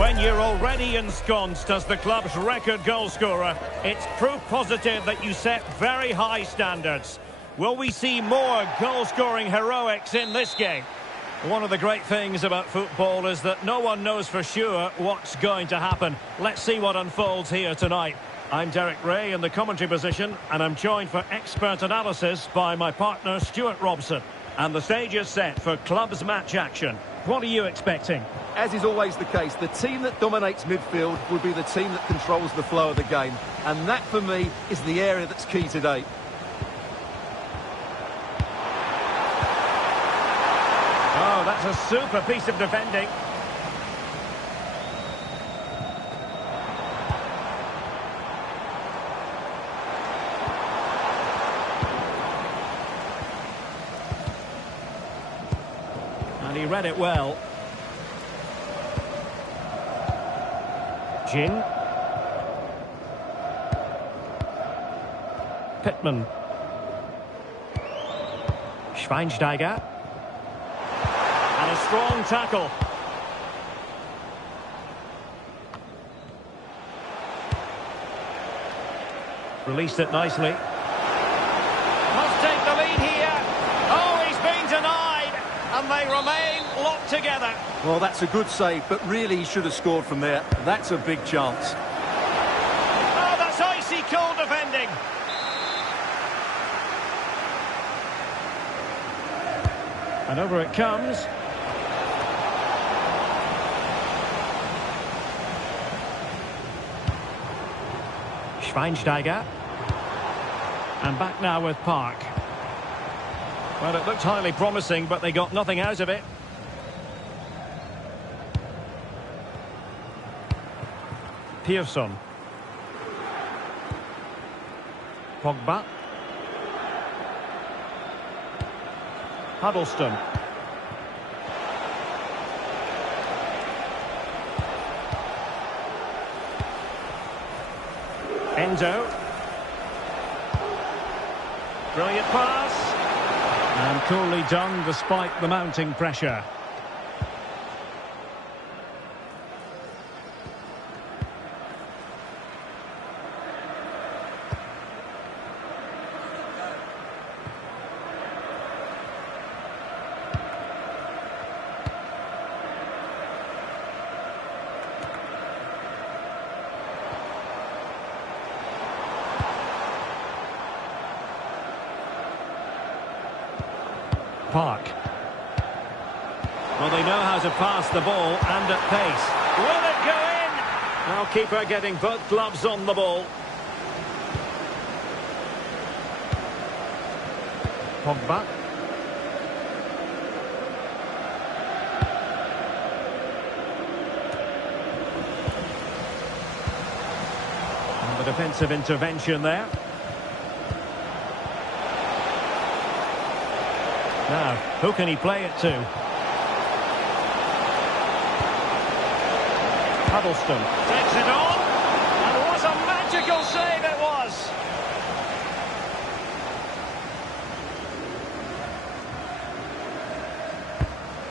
When you're already ensconced as the club's record goalscorer, it's proof positive that you set very high standards. Will we see more goal-scoring heroics in this game? One of the great things about football is that no one knows for sure what's going to happen. Let's see what unfolds here tonight. I'm Derek Ray in the commentary position, and I'm joined for expert analysis by my partner Stuart Robson. And the stage is set for clubs match action. What are you expecting? As is always the case, the team that dominates midfield will be the team that controls the flow of the game. And that, for me, is the area that's key today. Oh, that's a super piece of defending. And he read it well. Jin. Pittman. Schweinsteiger. And a strong tackle. Released it nicely. Must take the lead here. Oh, he's been denied. And they remain locked together. Well, that's a good save, but really he should have scored from there. That's a big chance. Oh, that's icy cold defending. And over it comes. Schweinsteiger. And back now with Park. Well, it looked highly promising, but they got nothing out of it. Pearson. Pogba. Huddleston. Enzo. Brilliant pass. And coolly done despite the mounting pressure. Park. Well, they know how to pass the ball and at pace. Will it go in? Now keeper getting both gloves on the ball. Pogba. And the defensive intervention there. Now, who can he play it to? Huddleston takes it on, and what a magical save it was!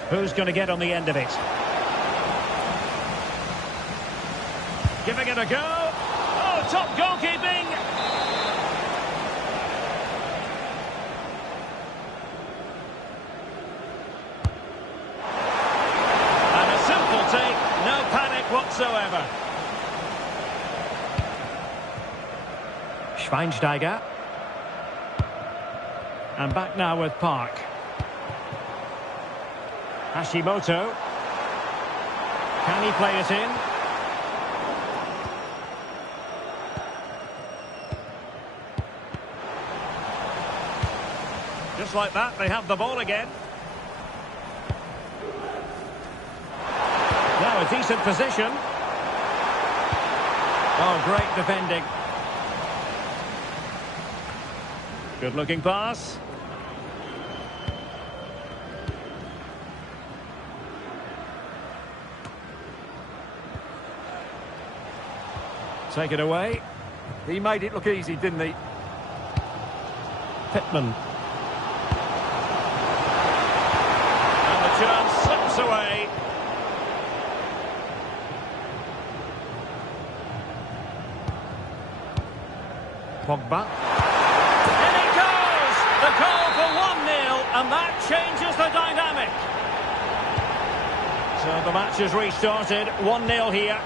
Who's going to get on the end of it? Giving it a go. Oh, top goalkeeping! Whatsoever. Schweinsteiger. And back now with Park. Hashimoto. Can he play it in? Just like that, they have the ball again. Now a decent position. Oh, great defending. Good looking pass. Take it away. He made it look easy, didn't he? Pittman. And the chance slips away. Pogba. In it goes! The goal for 1-0, and that changes the dynamic. So the match has restarted, 1-0 here.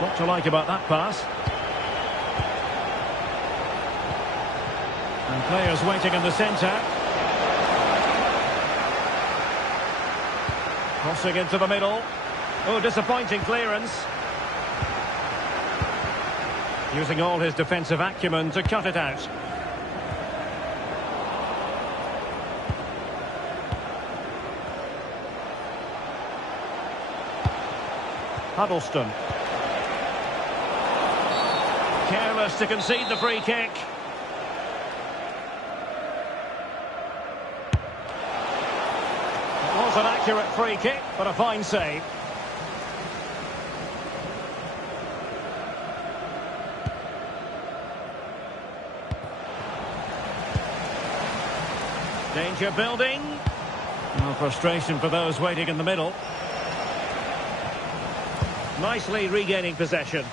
What to like about that pass? And players waiting in the centre. Crossing into the middle. Oh, disappointing clearance. Using all his defensive acumen to cut it out. Huddleston. Careless to concede the free kick. It was an accurate free kick, but a fine save. Danger building. No frustration for those waiting in the middle. Nicely regaining possession.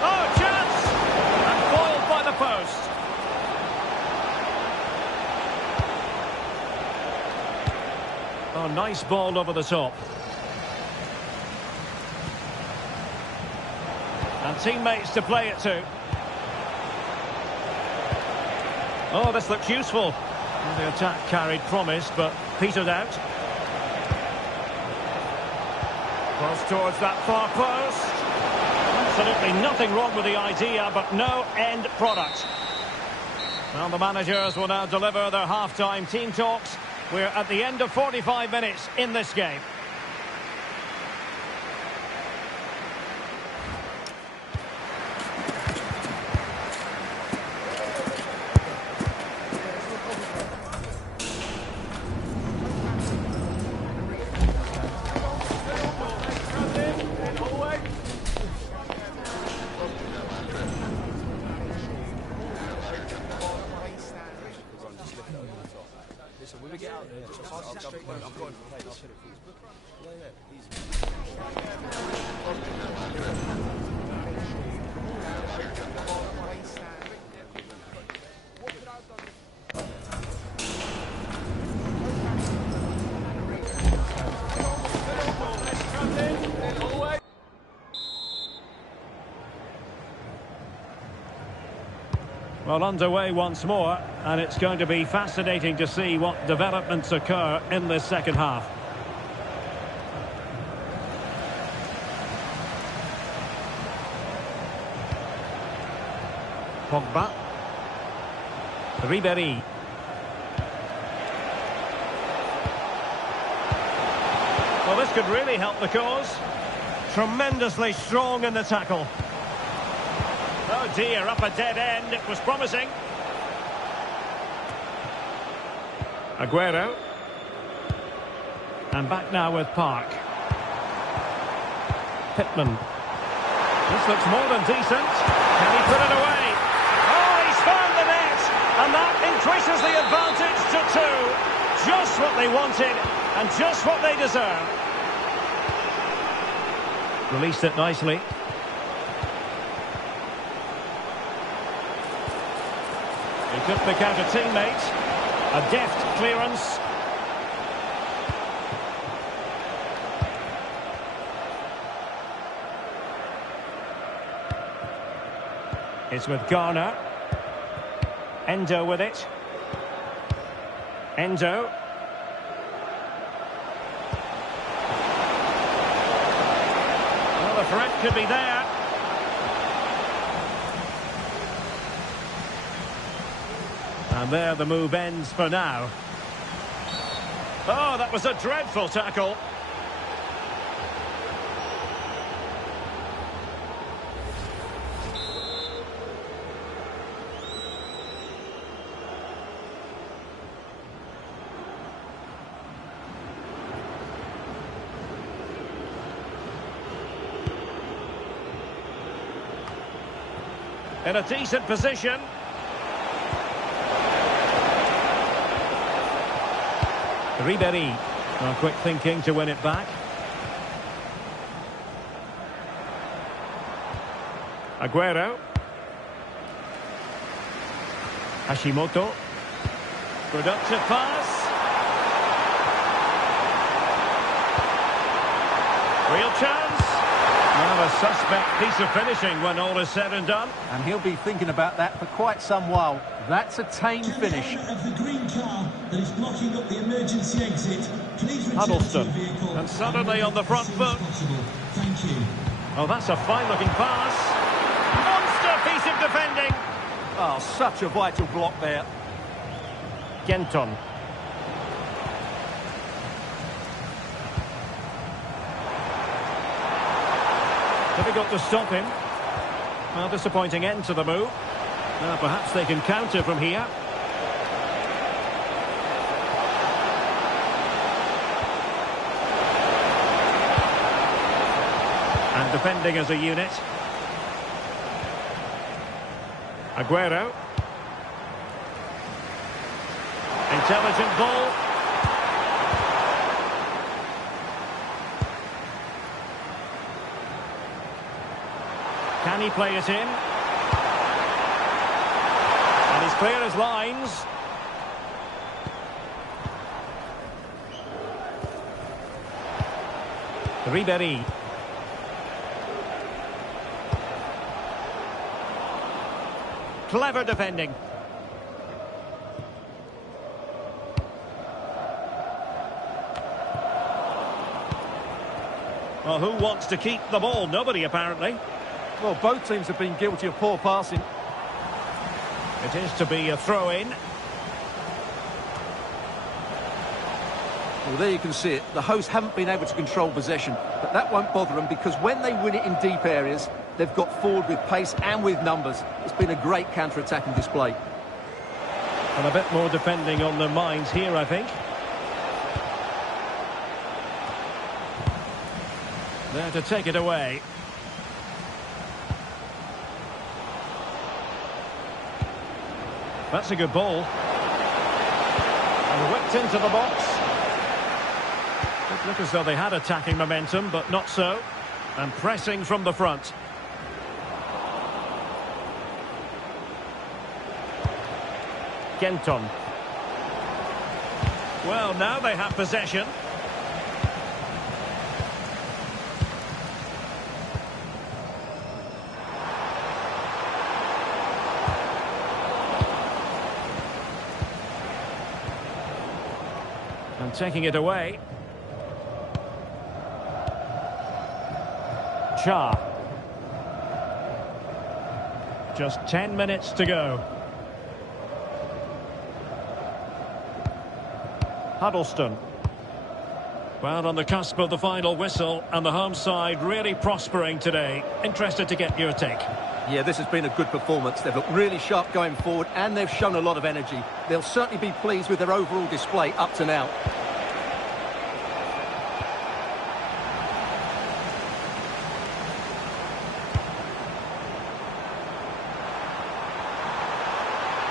Oh, chance! And foiled by the post. Oh, nice ball over the top. And teammates to play it to. Oh, this looks useful. Well, the attack carried promise, but petered out. Cross towards that far post. Absolutely nothing wrong with the idea, but no end product. Well, the managers will now deliver their half-time team talks. We're at the end of 45 minutes in this game. Well, underway once more, and it's going to be fascinating to see what developments occur in this second half. Pogba. Ribéry. Well, this could really help the cause. Tremendously strong in the tackle. Oh dear, up a dead end. It was promising. Aguero. And back now with Park. Pittman. This looks more than decent. Can he put it away? Oh, he's found the net! And that increases the advantage to 2. Just what they wanted and just what they deserve. Released it nicely. He could pick out a teammate. A deft clearance. It's with Garner. Endo with it. Endo. Well, the threat could be there. And there the move ends for now. Oh, that was a dreadful tackle. In a decent position. Ribéry. Well, quick thinking to win it back. Aguero. Hashimoto. Productive pass. Real chance. Well, a suspect piece of finishing when all is said and done. And he'll be thinking about that for quite some while. That's a tame finish. Of the green car that is blocking up the emergency exit. Please return Huddleston. to your vehicle. And suddenly on the front foot. Thank you. Oh, that's a fine-looking pass. Monster piece of defending. Oh, such a vital block there. Genton. Difficult to stop him. Well, disappointing end to the move. Perhaps they can counter from here. And defending as a unit. Aguero. Intelligent ball. Can he play it in? And he's clear as lines. Ribéry. Clever defending. Well, who wants to keep the ball? Nobody, apparently. Well, both teams have been guilty of poor passing. It is to be a throw-in. Well, there you can see it. The hosts haven't been able to control possession, but that won't bother them because when they win it in deep areas, they've got forward with pace and with numbers. It's been a great counter-attacking display. And a bit more defending on their minds here, I think. There to take it away. That's a good ball. And whipped into the box. It looked as though they had attacking momentum, but not so. And pressing from the front. Genton. Well, now they have possession. And taking it away. Cha. Just 10 minutes to go. Huddleston. Well, on the cusp of the final whistle, and the home side really prospering today. Interested to get your take. Yeah, this has been a good performance. They've looked really sharp going forward, and they've shown a lot of energy. They'll certainly be pleased with their overall display up to now.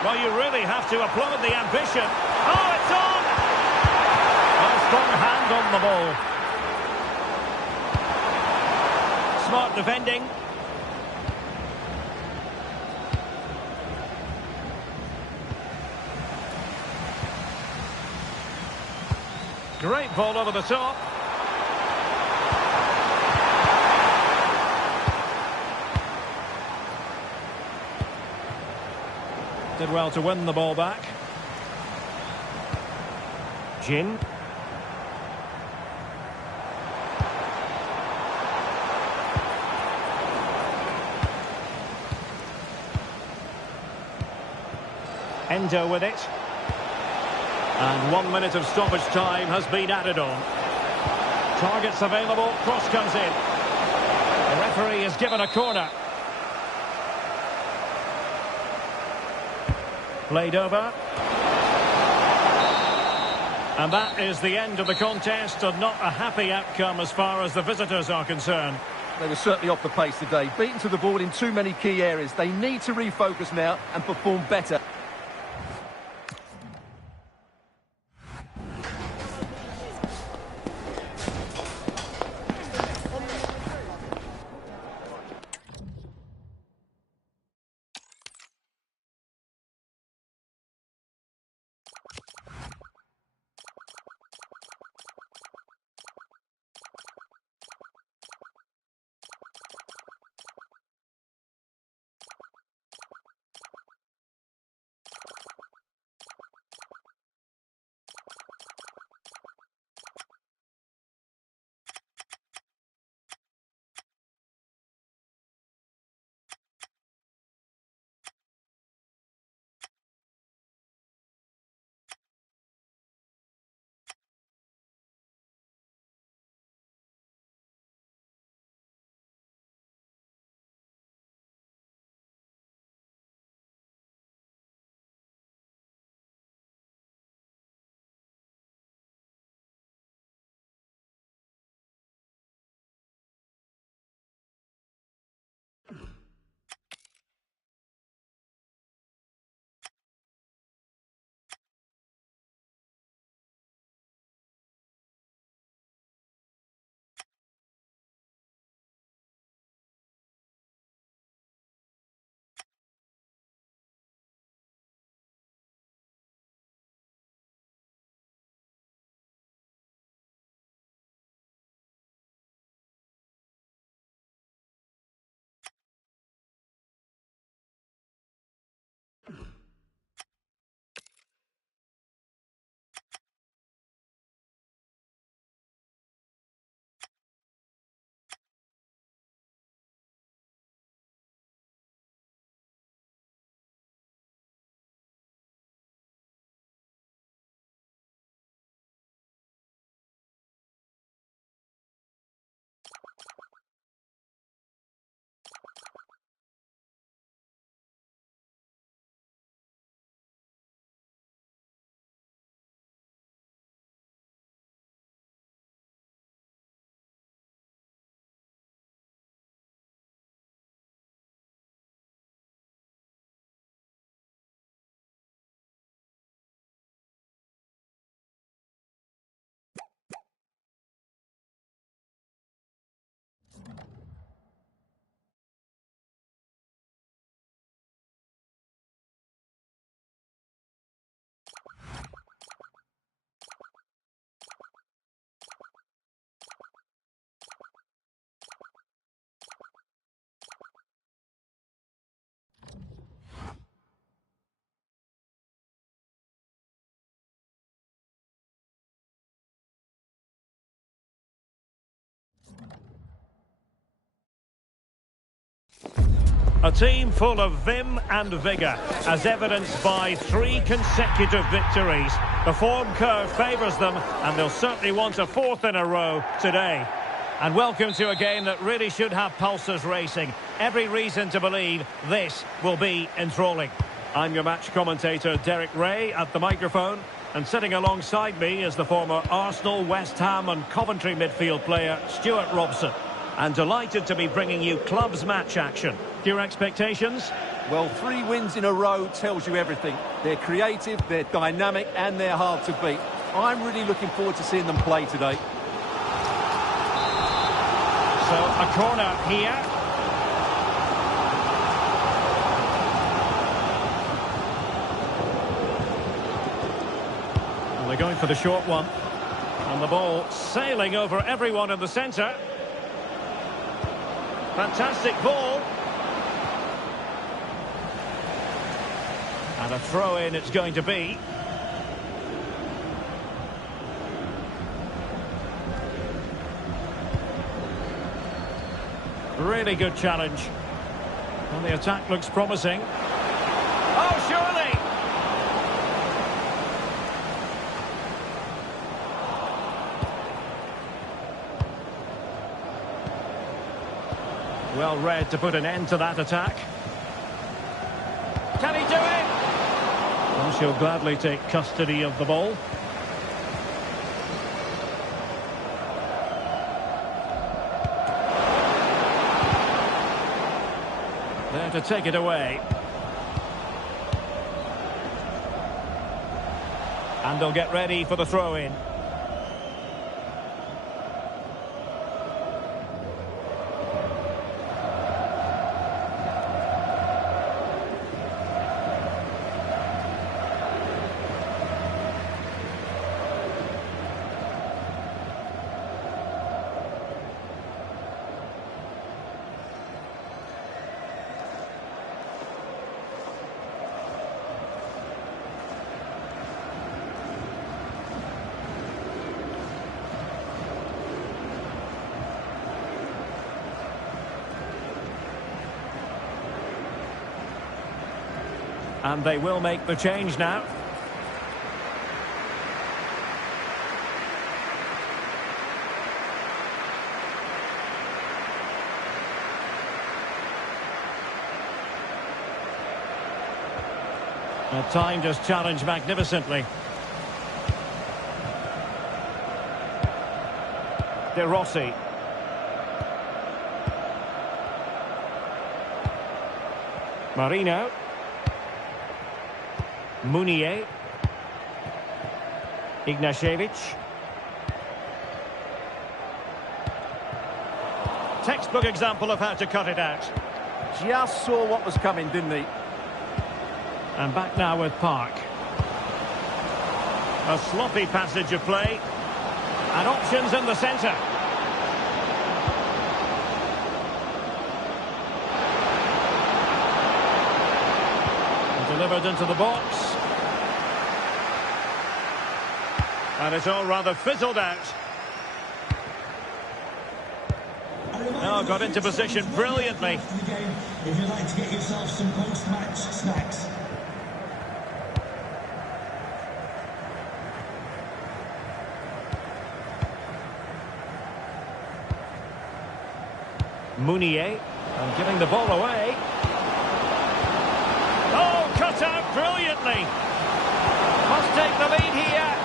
Well, you really have to applaud the ambition. Oh, it's on! A strong hand on the ball. Smart defending. Great ball over the top. Did well to win the ball back. Jin. Endo with it. And 1 minute of stoppage time has been added on. Targets available, cross comes in. The referee is given a corner. Played over. And that is the end of the contest, and not a happy outcome as far as the visitors are concerned. They were certainly off the pace today. Beaten to the ball in too many key areas. They need to refocus now and perform better. A team full of vim and vigour, as evidenced by 3 consecutive victories. The form curve favours them, and they'll certainly want a 4th in a row today. And welcome to a game that really should have pulses racing. Every reason to believe this will be enthralling. I'm your match commentator, Derek Ray, at the microphone. And sitting alongside me is the former Arsenal, West Ham and Coventry midfield player, Stuart Robson. And delighted to be bringing you clubs match action. Your expectations? Well, 3 wins in a row tells you everything. They're creative, they're dynamic, and they're hard to beat. I'm really looking forward to seeing them play today. So, a corner here. And they're going for the short one. And the ball sailing over everyone in the centre. Fantastic ball. And a throw-in it's going to be. Really good challenge. And the attack looks promising. Oh, surely! Well read to put an end to that attack. Can he do it? Well, she'll gladly take custody of the ball. There to take it away. And they'll get ready for the throw-in. And they will make the change now. A time just challenged magnificently. De Rossi. Marino. Munier. Ignashevich. Textbook example of how to cut it out. Just saw what was coming, didn't he? And back now with Park. A sloppy passage of play. And options in the centre. Delivered into the box. And it's all rather fizzled out. Oh, got into position brilliantly. If you'd like to get yourself some post-match snacks. Munier, and giving the ball away. Oh, cut out brilliantly. Must take the lead here.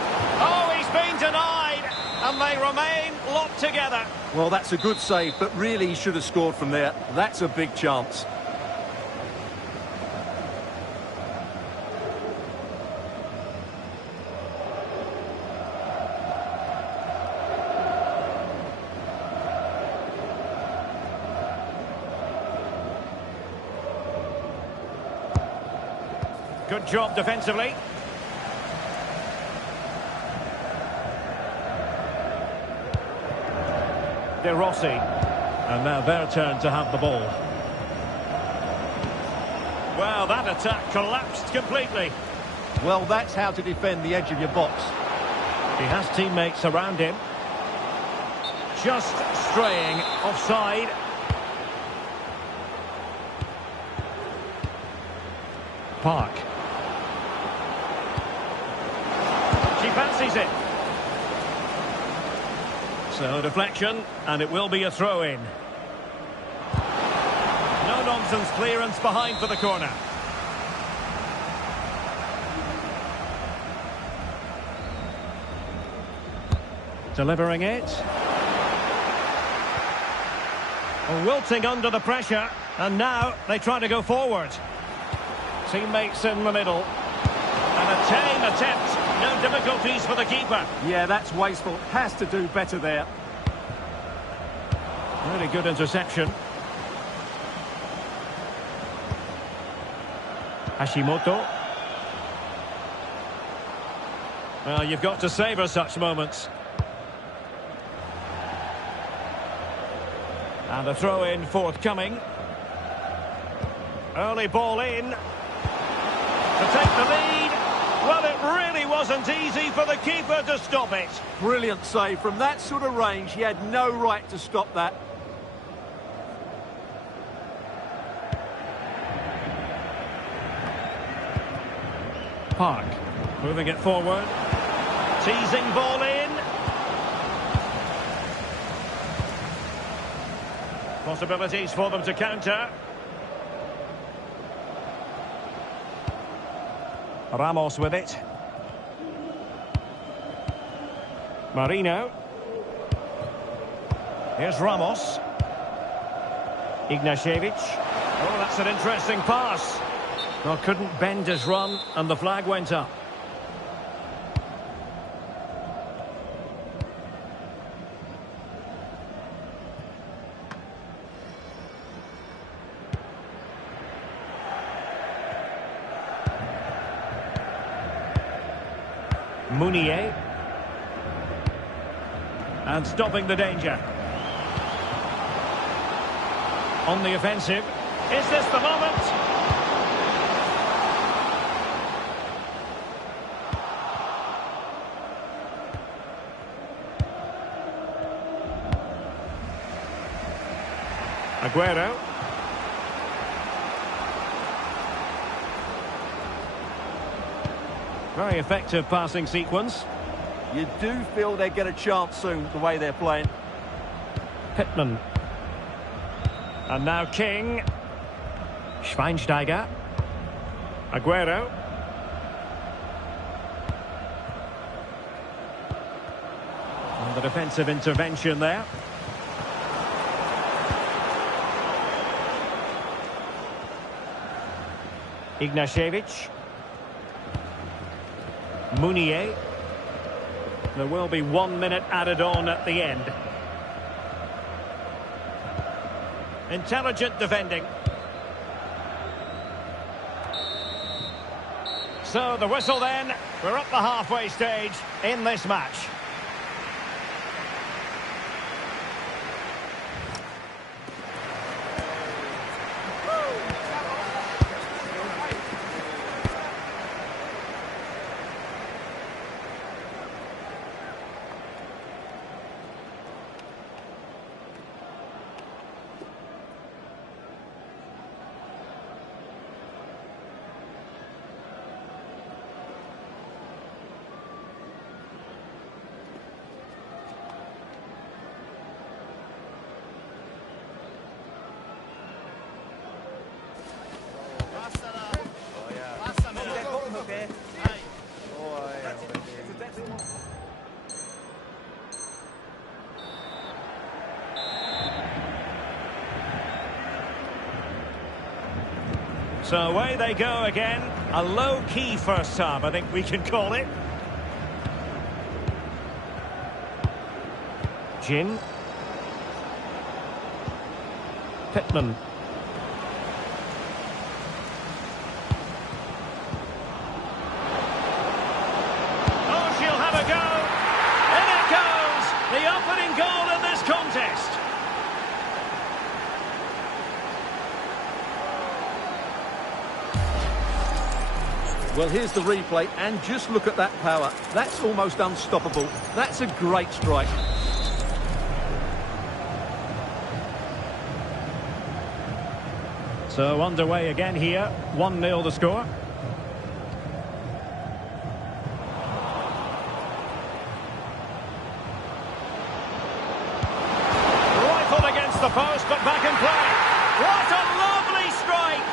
Oh, he's been denied, and they remain locked together. Well, that's a good save, but really he should have scored from there. That's a big chance. Good job defensively. De Rossi. And now their turn to have the ball. Well, that attack collapsed completely. Well, that's how to defend the edge of your box. He has teammates around him. Just straying offside. Park. She fancies it. So deflection, and it will be a throw-in. No-nonsense clearance behind for the corner. Delivering it. Wilting under the pressure, and now they try to go forward. Teammates in the middle. And a tame attempt. No difficulties for the keeper. Yeah, that's wasteful. Has to do better there. Really good interception. Hashimoto. Well, you've got to savour such moments. And a throw-in forthcoming. Early ball in. To take the lead. Well, it really wasn't easy for the keeper to stop it. Brilliant save. From that sort of range, he had no right to stop that. Park. Moving it forward. Teasing ball in. Possibilities for them to counter. Ramos with it. Marino. Here's Ramos. Ignashevich. Oh, that's an interesting pass. Well, couldn't bend his run, and the flag went up. Mounier. And stopping the danger. On the offensive. Is this the moment? Aguero. Very effective passing sequence. You do feel they get a chance soon, the way they're playing. Pittman. And now King. Schweinsteiger. Aguero. And the defensive intervention there. Ignashevich. Mounier. There will be 1 minute added on at the end. Intelligent defending. So the whistle then. We're up the halfway stage in this match. So away they go again. A low-key first half, I think we can call it. Jin. Pittman. Oh, she'll have a go. In it goes. The opening goal in this contest. Well, here's the replay, and just look at that power. That's almost unstoppable. That's a great strike. So underway again here. 1-0 the score. the post, but back in play. What a lovely strike!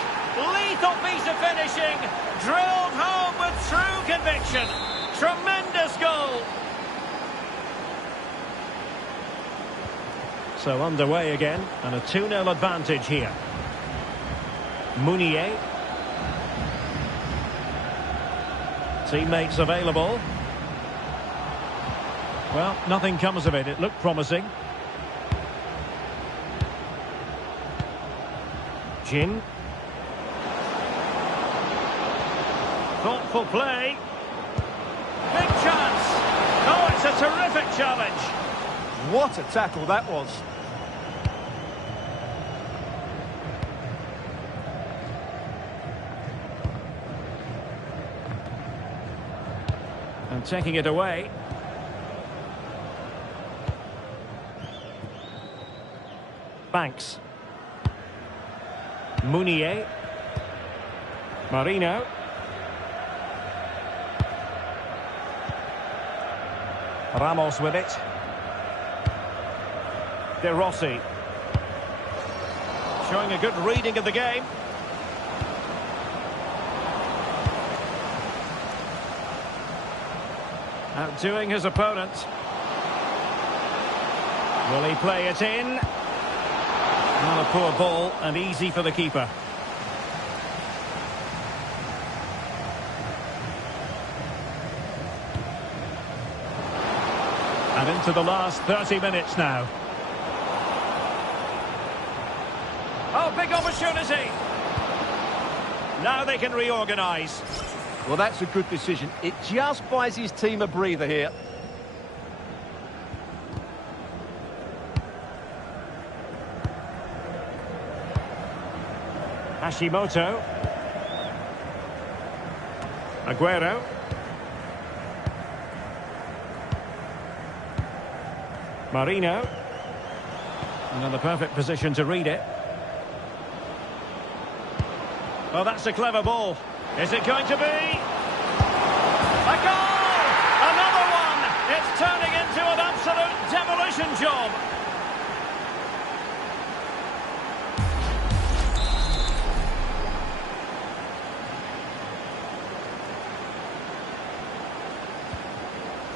Lethal piece of finishing, drilled home with true conviction. Tremendous goal. So underway again, and a 2-0 advantage here. Mounier. Teammates available. Well, nothing comes of it. It looked promising. Jin. Thoughtful play. Big chance. Oh, it's a terrific challenge. What a tackle that was. And taking it away. Banks. Mounier. Marino. Ramos with it. De Rossi. Showing a good reading of the game. Outdoing his opponent. Will he play it in? Not a poor ball and easy for the keeper. And into the last 30 minutes now. Oh, big opportunity. Now they can reorganise. Well, that's a good decision. It just buys his team a breather here. Hashimoto. Aguero. Marino. Another perfect position to read it. Well, that's a clever ball. Is it going to be? A goal! Another one! It's turning into an absolute demolition job.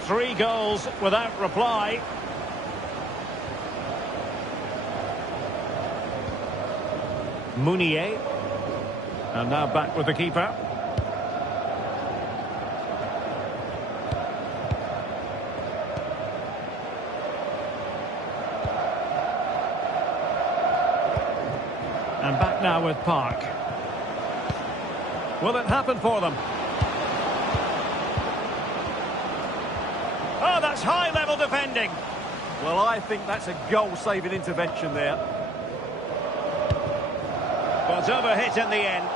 Three goals without reply. Mounier. And now back with the keeper. And back now with Park. Will it happen for them? Oh, that's high-level defending. Well, I think that's a goal-saving intervention there. Was overhit in the end.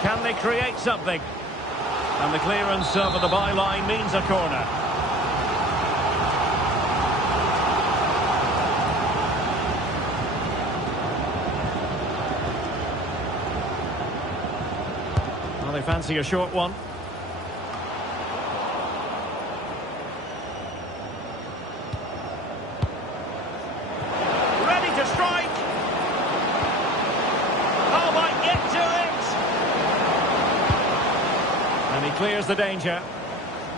Can they create something? And the clearance over the byline means a corner. Well, they fancy a short one. Ready to strike. Oh, might get to it. And he clears the danger.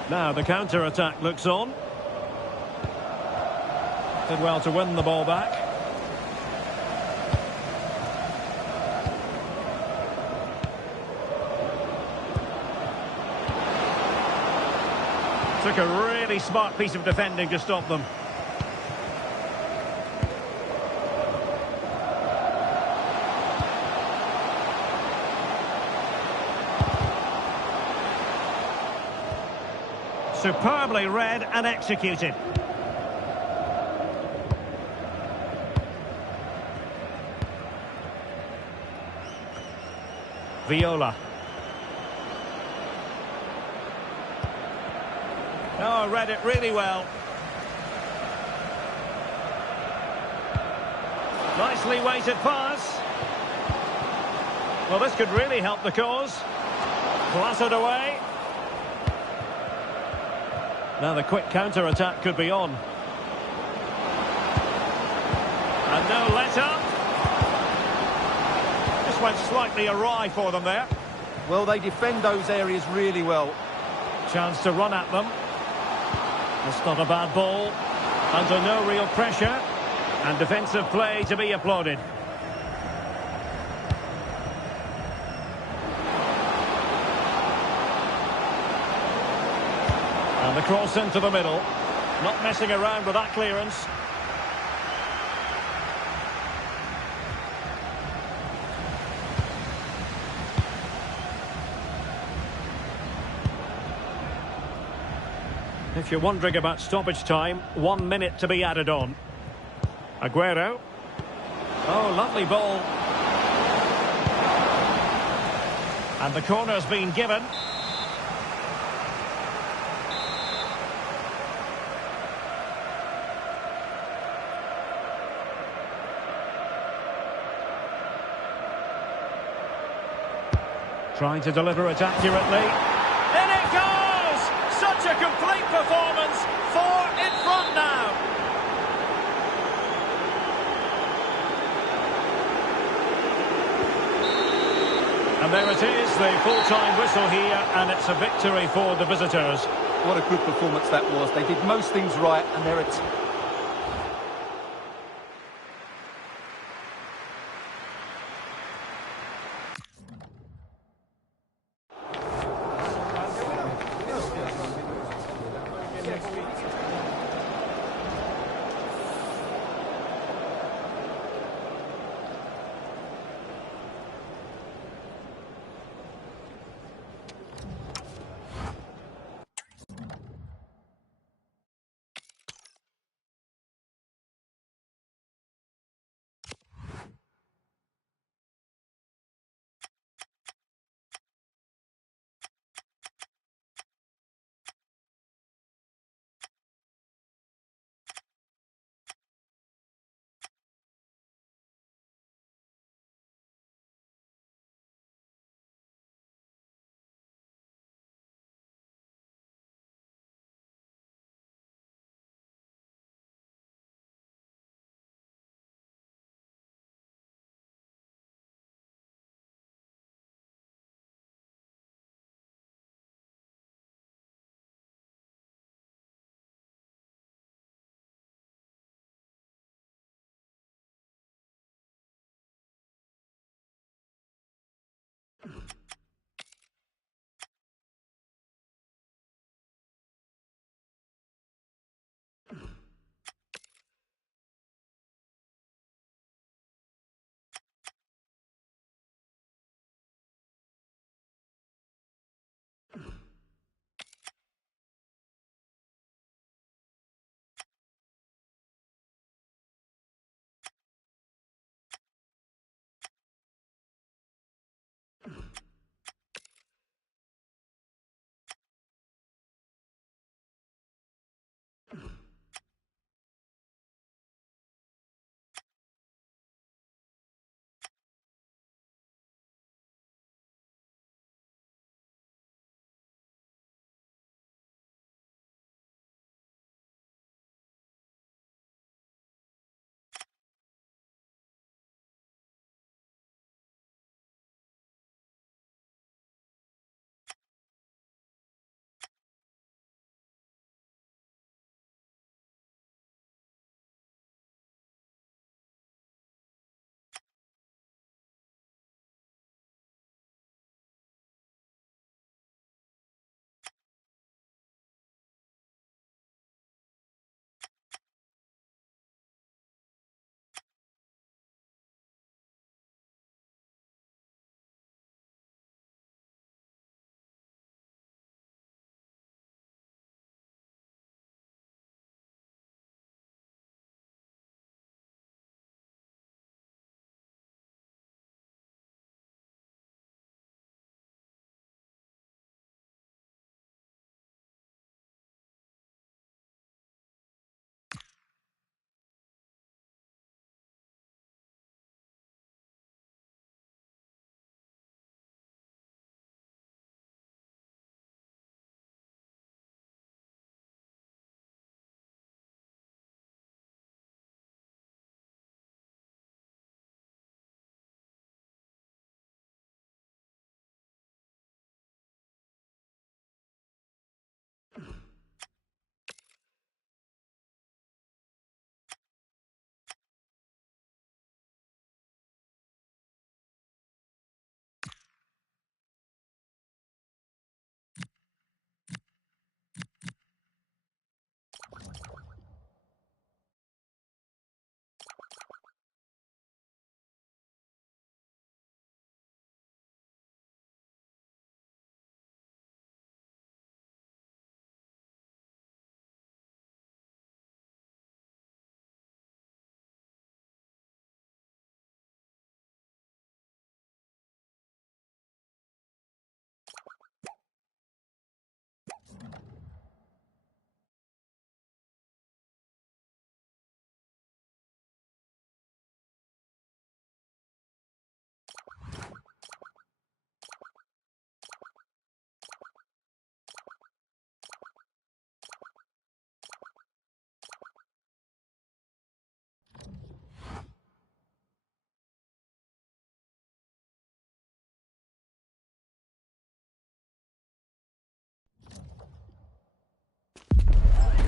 Now the counter-attack looks on. Did well to win the ball back. Took a really smart piece of defending to stop them. Superbly read and executed. Viola. Oh, read it really well. Nicely weighted pass. Well, this could really help the cause. Clattered away. Now the quick counter-attack could be on. And no let-up. Just went slightly awry for them there. Well, they defend those areas really well. Chance to run at them. That's not a bad ball. Under no real pressure. And defensive play to be applauded. And the cross into the middle. Not messing around with that clearance. If you're wondering about stoppage time, 1 minute to be added on. Aguero. Oh, lovely ball. And the corner's been given. Trying to deliver it accurately. In it goes! Such a complete performance. 4 in front now. And there it is, the full-time whistle here, and it's a victory for the visitors. What a good performance that was. They did most things right, and they're a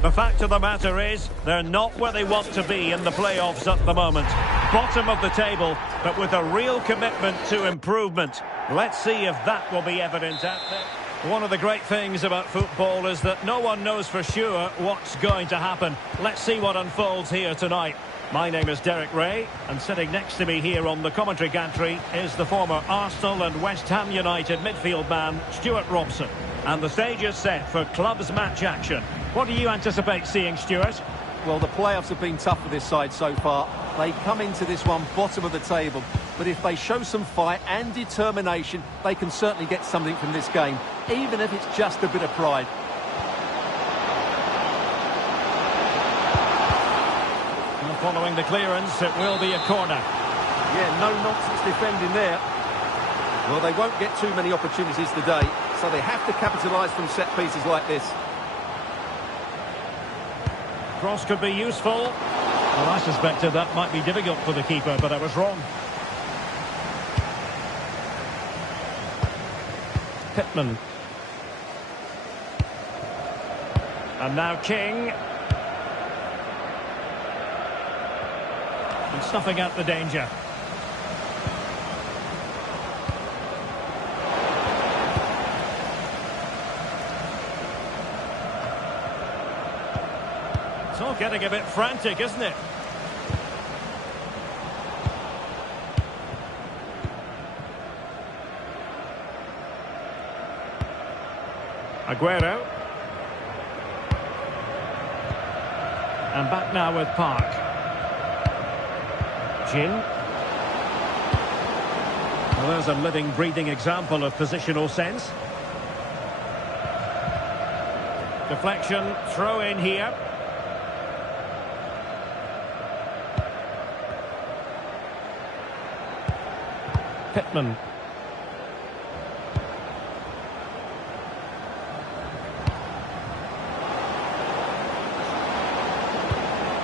The fact of the matter is, they're not where they want to be in the playoffs at the moment. Bottom of the table, but with a real commitment to improvement. Let's see if that will be evident out there. One of the great things about football is that no one knows for sure what's going to happen. Let's see what unfolds here tonight. My name is Derek Ray, and sitting next to me here on the commentary gantry is the former Arsenal and West Ham United midfield man, Stuart Robson. And the stage is set for clubs match action. What do you anticipate seeing, Stuart? Well, the playoffs have been tough for this side so far. They come into this one bottom of the table. But if they show some fight and determination, they can certainly get something from this game, even if it's just a bit of pride. And following the clearance, it will be a corner. Yeah, no nonsense defending there. Well, they won't get too many opportunities today, so they have to capitalise from set pieces like this. Cross could be useful. Well, I suspected that might be difficult for the keeper, but I was wrong. Pittman. And now King. And snuffing out the danger. It's all getting a bit frantic, isn't it? Aguero. And back now with Park. Jin. Well, there's a living, breathing example of positional sense. Deflection, throw in here. Pittman.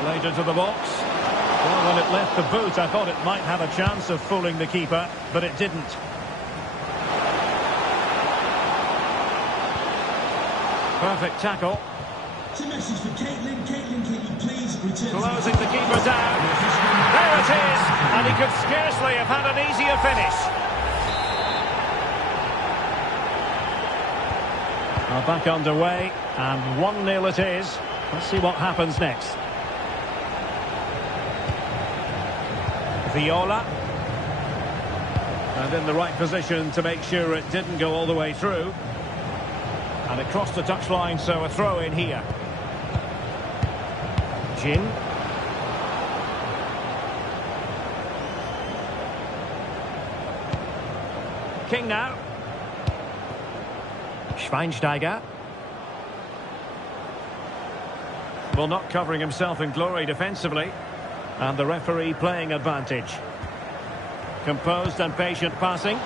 Played into the box. Well, when it left the boot, I thought it might have a chance of fooling the keeper, but it didn't. Perfect tackle. It's a message for Caitlin. Caitlin, can you please return? Closing the keeper down. There it is, and he could scarcely have had an easier finish. Well, back underway, and 1-0 it is. Let's see what happens next. Viola. And in the right position to make sure it didn't go all the way through. And it crossed the touchline, so a throw in here. Jin. King now. Schweinsteiger. Well, not covering himself in glory defensively. And the referee playing advantage. Composed and patient passing.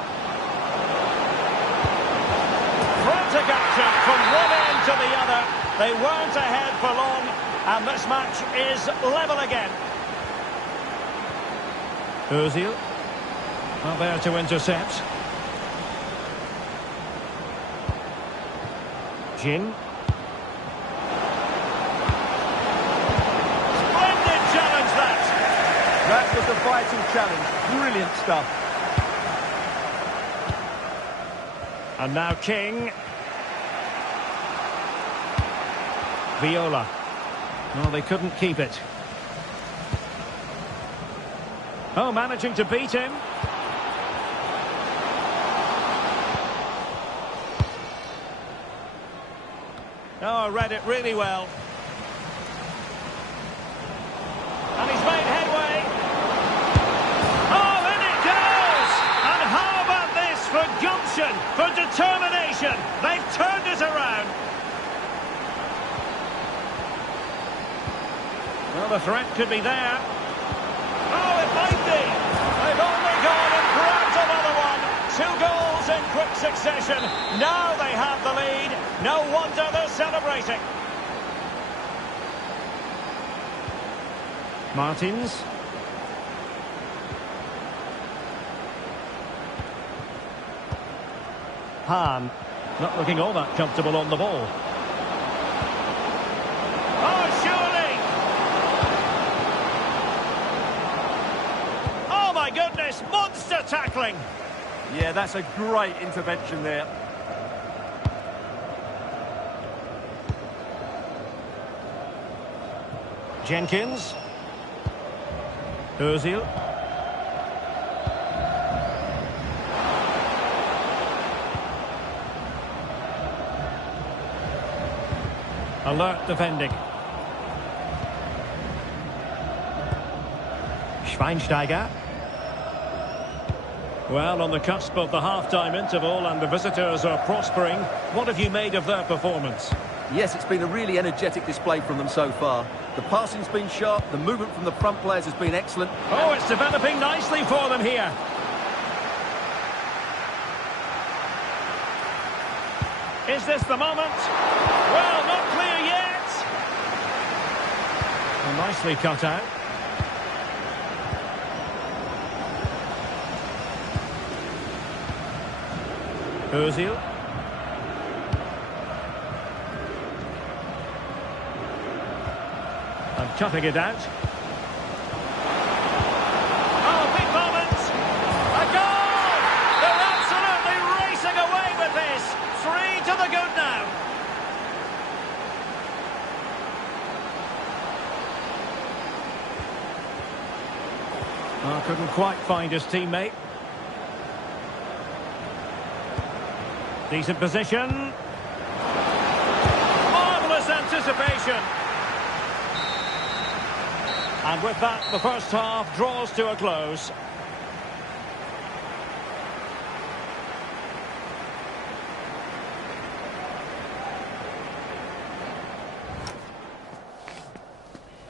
Frantic action from one end to the other. They weren't ahead for long, and this match is level again. Ozil. Not there to intercept. Jin. That was a vital challenge. Brilliant stuff. And now King. Viola. No, they couldn't keep it. Oh, managing to beat him. Oh, read it really well. And he's made headway. Oh, in it goes! And how about this for gumption, for determination? They've turned it around. Well, the threat could be there. Oh, it might be. They've only gone and grabbed another one. 2 goals in quick succession. Now they have the lead. No wonder they're celebrating. Martins. Hahn, not looking all that comfortable on the ball. Oh, this monster tackling. Yeah, that's a great intervention there. Jenkins. Ozil. Alert defending. Schweinsteiger. Well, on the cusp of the half-time interval and the visitors are prospering. What have you made of their performance? Yes, it's been a really energetic display from them so far. The passing's been sharp, the movement from the front players has been excellent. Oh, it's developing nicely for them here. Is this the moment? Well, not clear yet. Well, nicely cut out. Ozil. And cutting it out. Oh, big moment! A goal! They're absolutely racing away with this. 3 to the good now. Oh, couldn't quite find his teammate. Decent position. Marvellous anticipation. And with that, the first half draws to a close.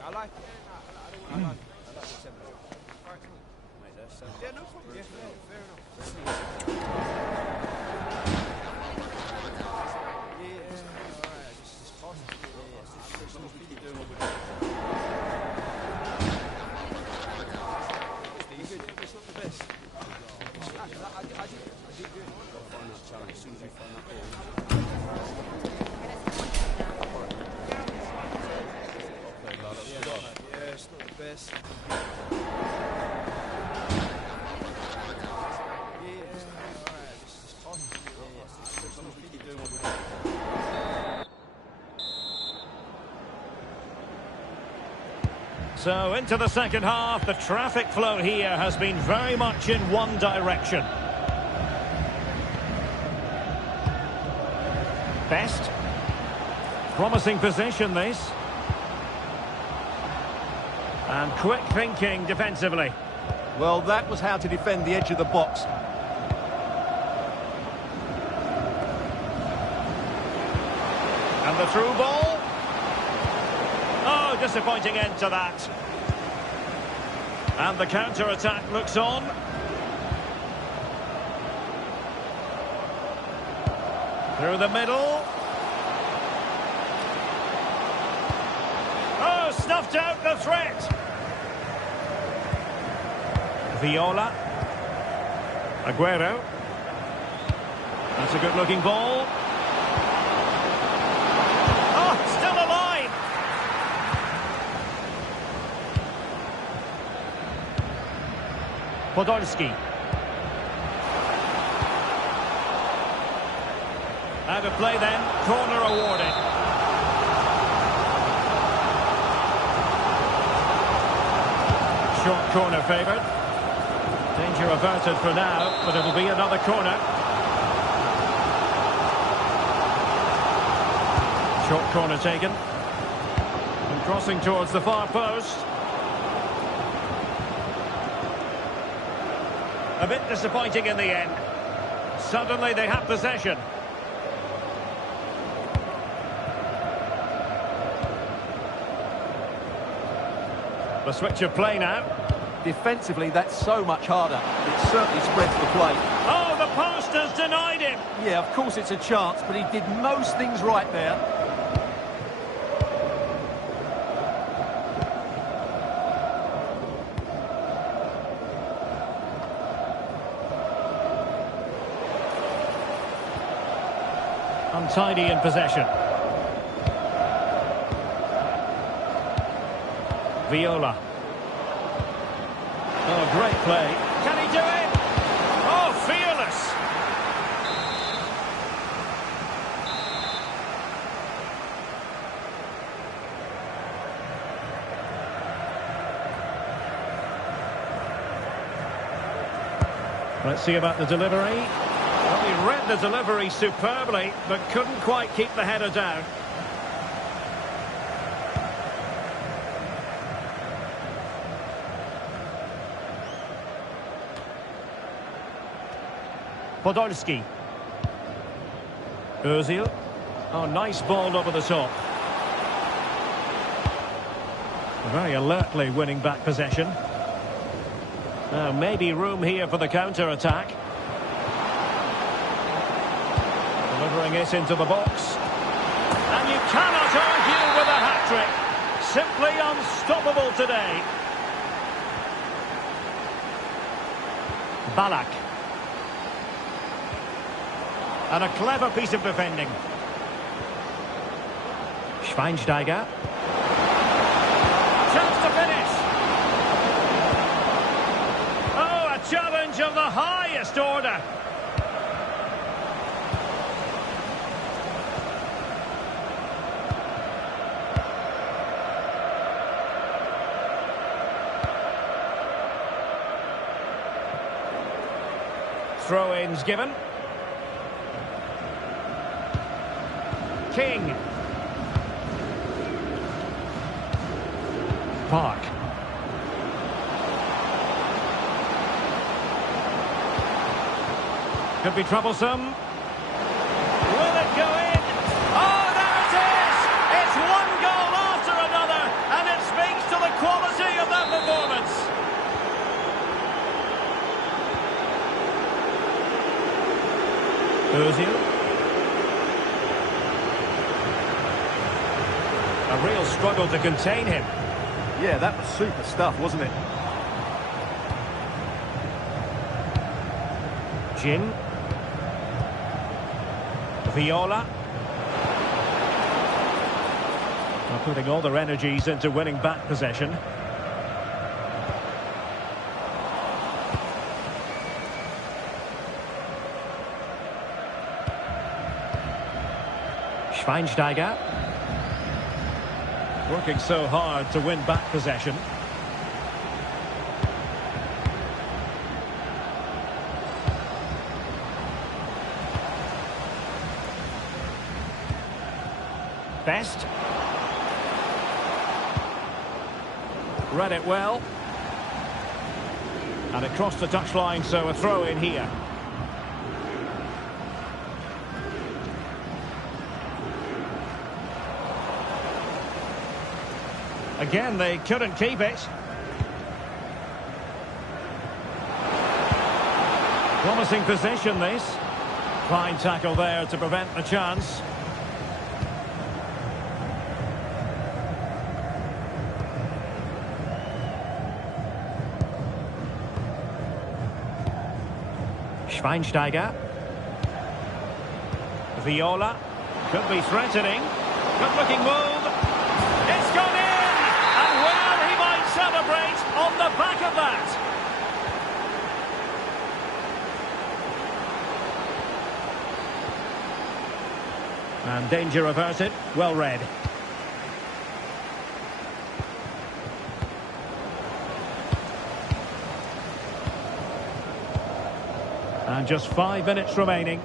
I like it. I like it. Yeah, no problem. Yeah, fair enough. It's not the best. So into the second half, the traffic flow here has been very much in one direction. Best. Promising position, this. And quick thinking defensively. Well, that was how to defend the edge of the box. And the through ball. Oh, disappointing end to that. And the counter-attack looks on. Through the middle. Oh, snuffed out the threat. Viola. Aguero. That's a good-looking ball. Oh, still alive. Podolski. Out of play then, corner awarded. Short corner favoured. Danger averted for now, but it'll be another corner. Short corner taken. And crossing towards the far post. A bit disappointing in the end. Suddenly they have possession. The switch of play now. Defensively, that's so much harder. It certainly spreads the play. Oh, the post has denied him. Yeah, of course it's a chance, but he did most things right there. Untidy in possession. Viola. Oh, great play. Can he do it? Oh, fearless. Let's see about the delivery. Well, he read the delivery superbly, but couldn't quite keep the header down. Podolski. Ozil. Oh, nice ball over the top. Very alertly winning back possession. Now, maybe room here for the counter-attack. Delivering it into the box. And you cannot argue with a hat-trick. Simply unstoppable today. Ballack. And a clever piece of defending. Schweinsteiger. Chance to finish. Oh, a challenge of the highest order. Throw-ins given. King. Park. Could be troublesome. Will it go in? Oh, there it is! It's one goal after another, and it speaks to the quality of that performance. Ozil. A real struggle to contain him. Yeah, that was super stuff, wasn't it? Jin. Viola. Are putting all their energies into winning back possession. Schweinsteiger. Working so hard to win back possession. Best. Read it well. And across the touchline, so a throw in here. Again, they couldn't keep it. Promising position, this. Fine tackle there to prevent the chance. Schweinsteiger. Viola. Could be threatening. Good looking move. It's gone in! And well, he might celebrate on the back of that. And danger averted. Well read. And just 5 minutes remaining.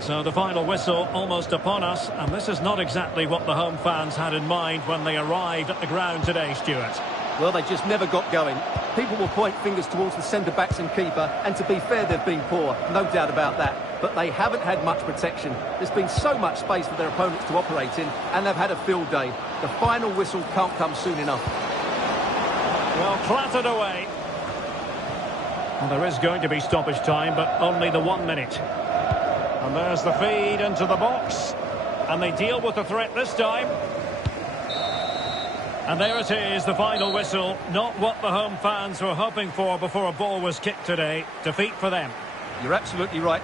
So the final whistle almost upon us, and this is not exactly what the home fans had in mind when they arrived at the ground today, Stuart. Well, they just never got going. People will point fingers towards the centre-backs and keeper, and to be fair, they've been poor, no doubt about that. But they haven't had much protection. There's been so much space for their opponents to operate in, and they've had a field day. The final whistle can't come soon enough. Well, clattered away. Well, there is going to be stoppage time, but only the 1 minute. And there's the feed into the box. And they deal with the threat this time. And there it is, the final whistle. Not what the home fans were hoping for before a ball was kicked today. Defeat for them. You're absolutely right.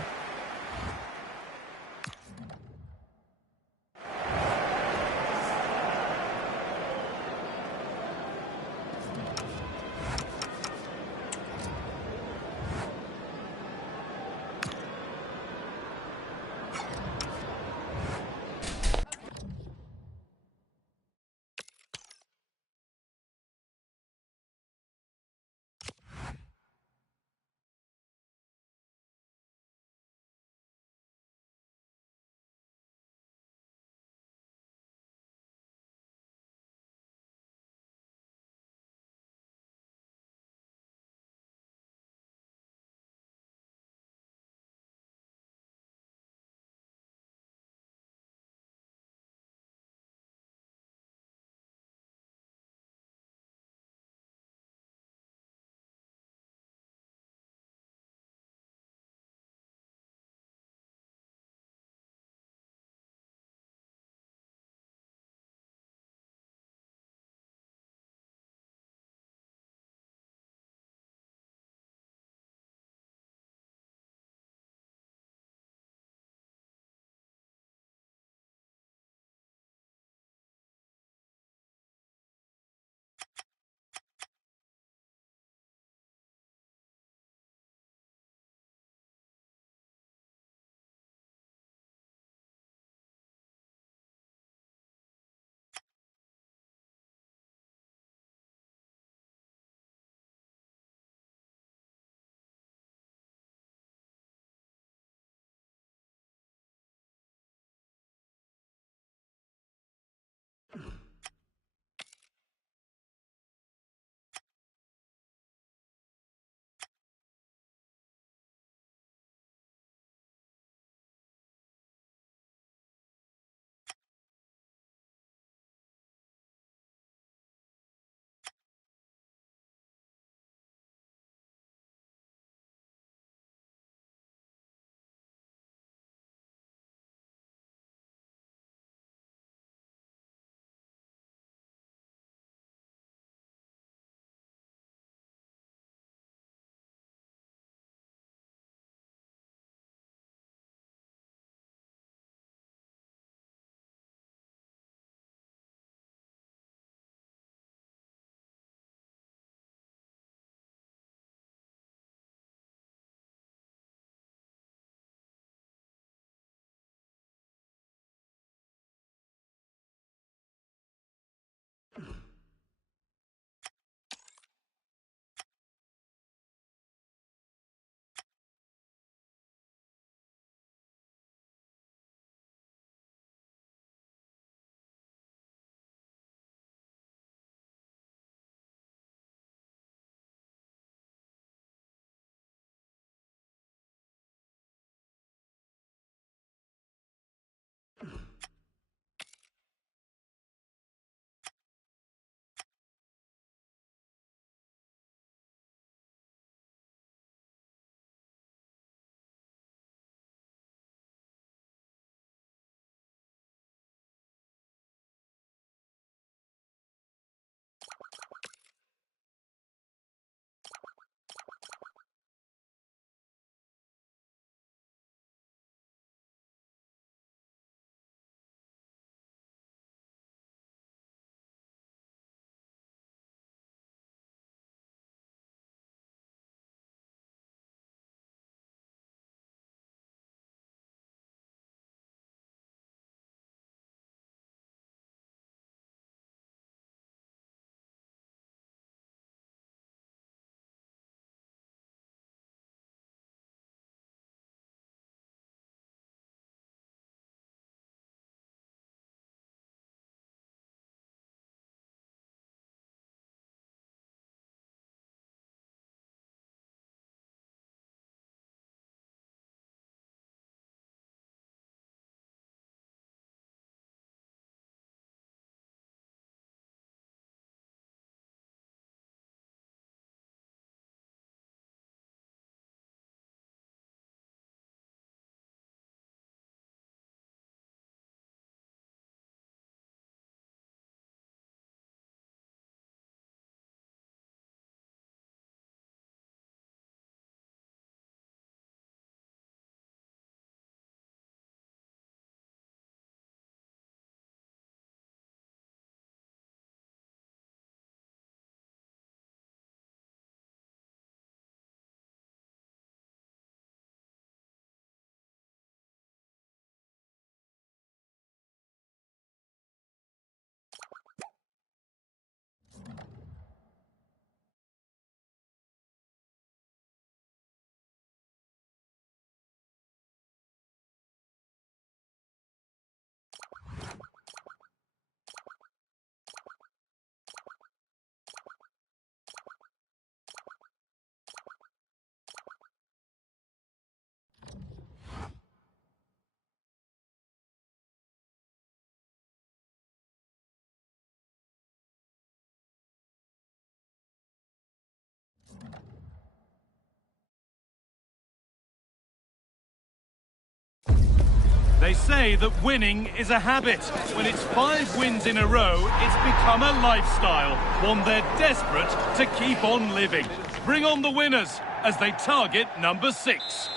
They say that winning is a habit. When it's 5 wins in a row, it's become a lifestyle, one they're desperate to keep on living. Bring on the winners as they target number 6.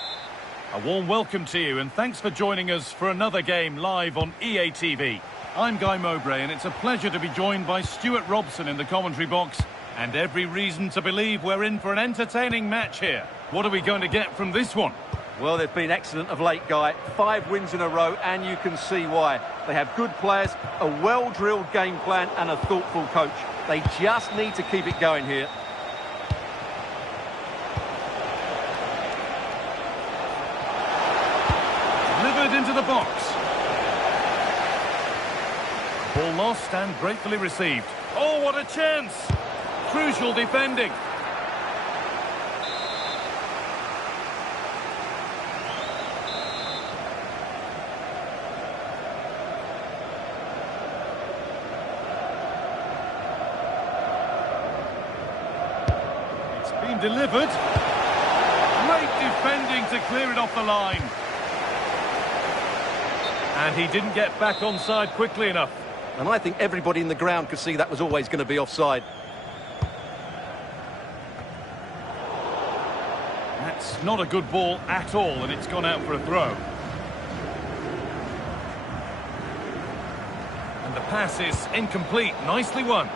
A warm welcome to you and thanks for joining us for another game live on EA TV. I'm Guy Mowbray and it's a pleasure to be joined by Stuart Robson in the commentary box. And every reason to believe we're in for an entertaining match here. What are we going to get from this one? Well, they've been excellent of late, Guy. 5 wins in a row, and you can see why. They have good players, a well-drilled game plan, and a thoughtful coach. They just need to keep it going here. Delivered into the box. Ball lost and gratefully received. Oh, what a chance! Crucial defending. It's been delivered. Great defending to clear it off the line. And he didn't get back onside quickly enough. And I think everybody in the ground could see that was always going to be offside. That's not a good ball at all, and it's gone out for a throw. And the pass is incomplete. Nicely won.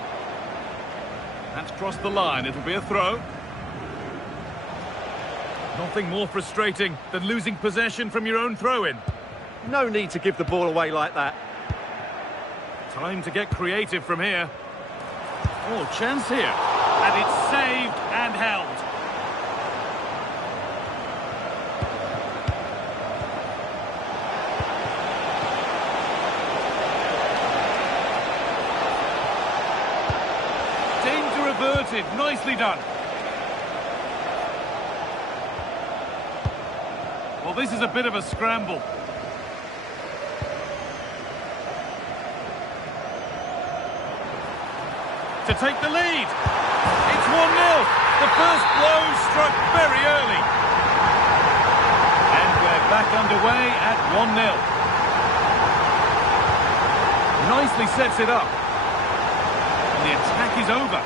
That's crossed the line. It'll be a throw. Nothing more frustrating than losing possession from your own throw-in. No need to give the ball away like that. Time to get creative from here. Oh, chance here. And it's saved and held. Danger averted. Nicely done. Well, this is a bit of a scramble. To take the lead. It's 1-0. The first blow struck very early. And we're back underway at 1-0. Nicely sets it up. And the attack is over.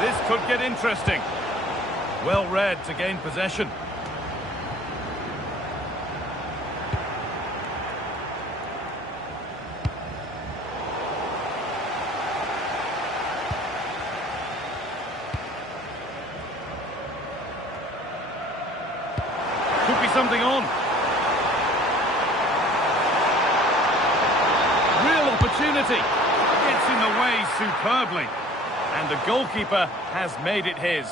This could get interesting. Well read to gain possession. Could be something on. Real opportunity. Gets in the way superbly. And the goalkeeper has made it his.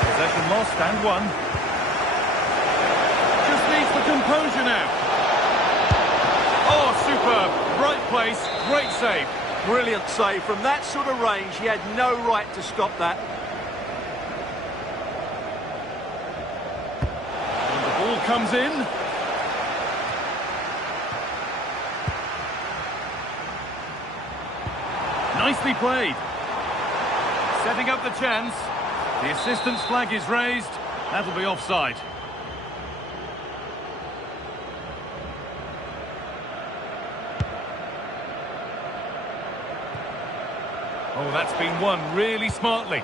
Possession lost and won. Just needs the composure now. Oh, superb. Right place, great save. Brilliant save. From that sort of range, he had no right to stop that. And the ball comes in. Nicely played. Setting up the chance. The assistant's flag is raised. That'll be offside. Oh, that's been won really smartly.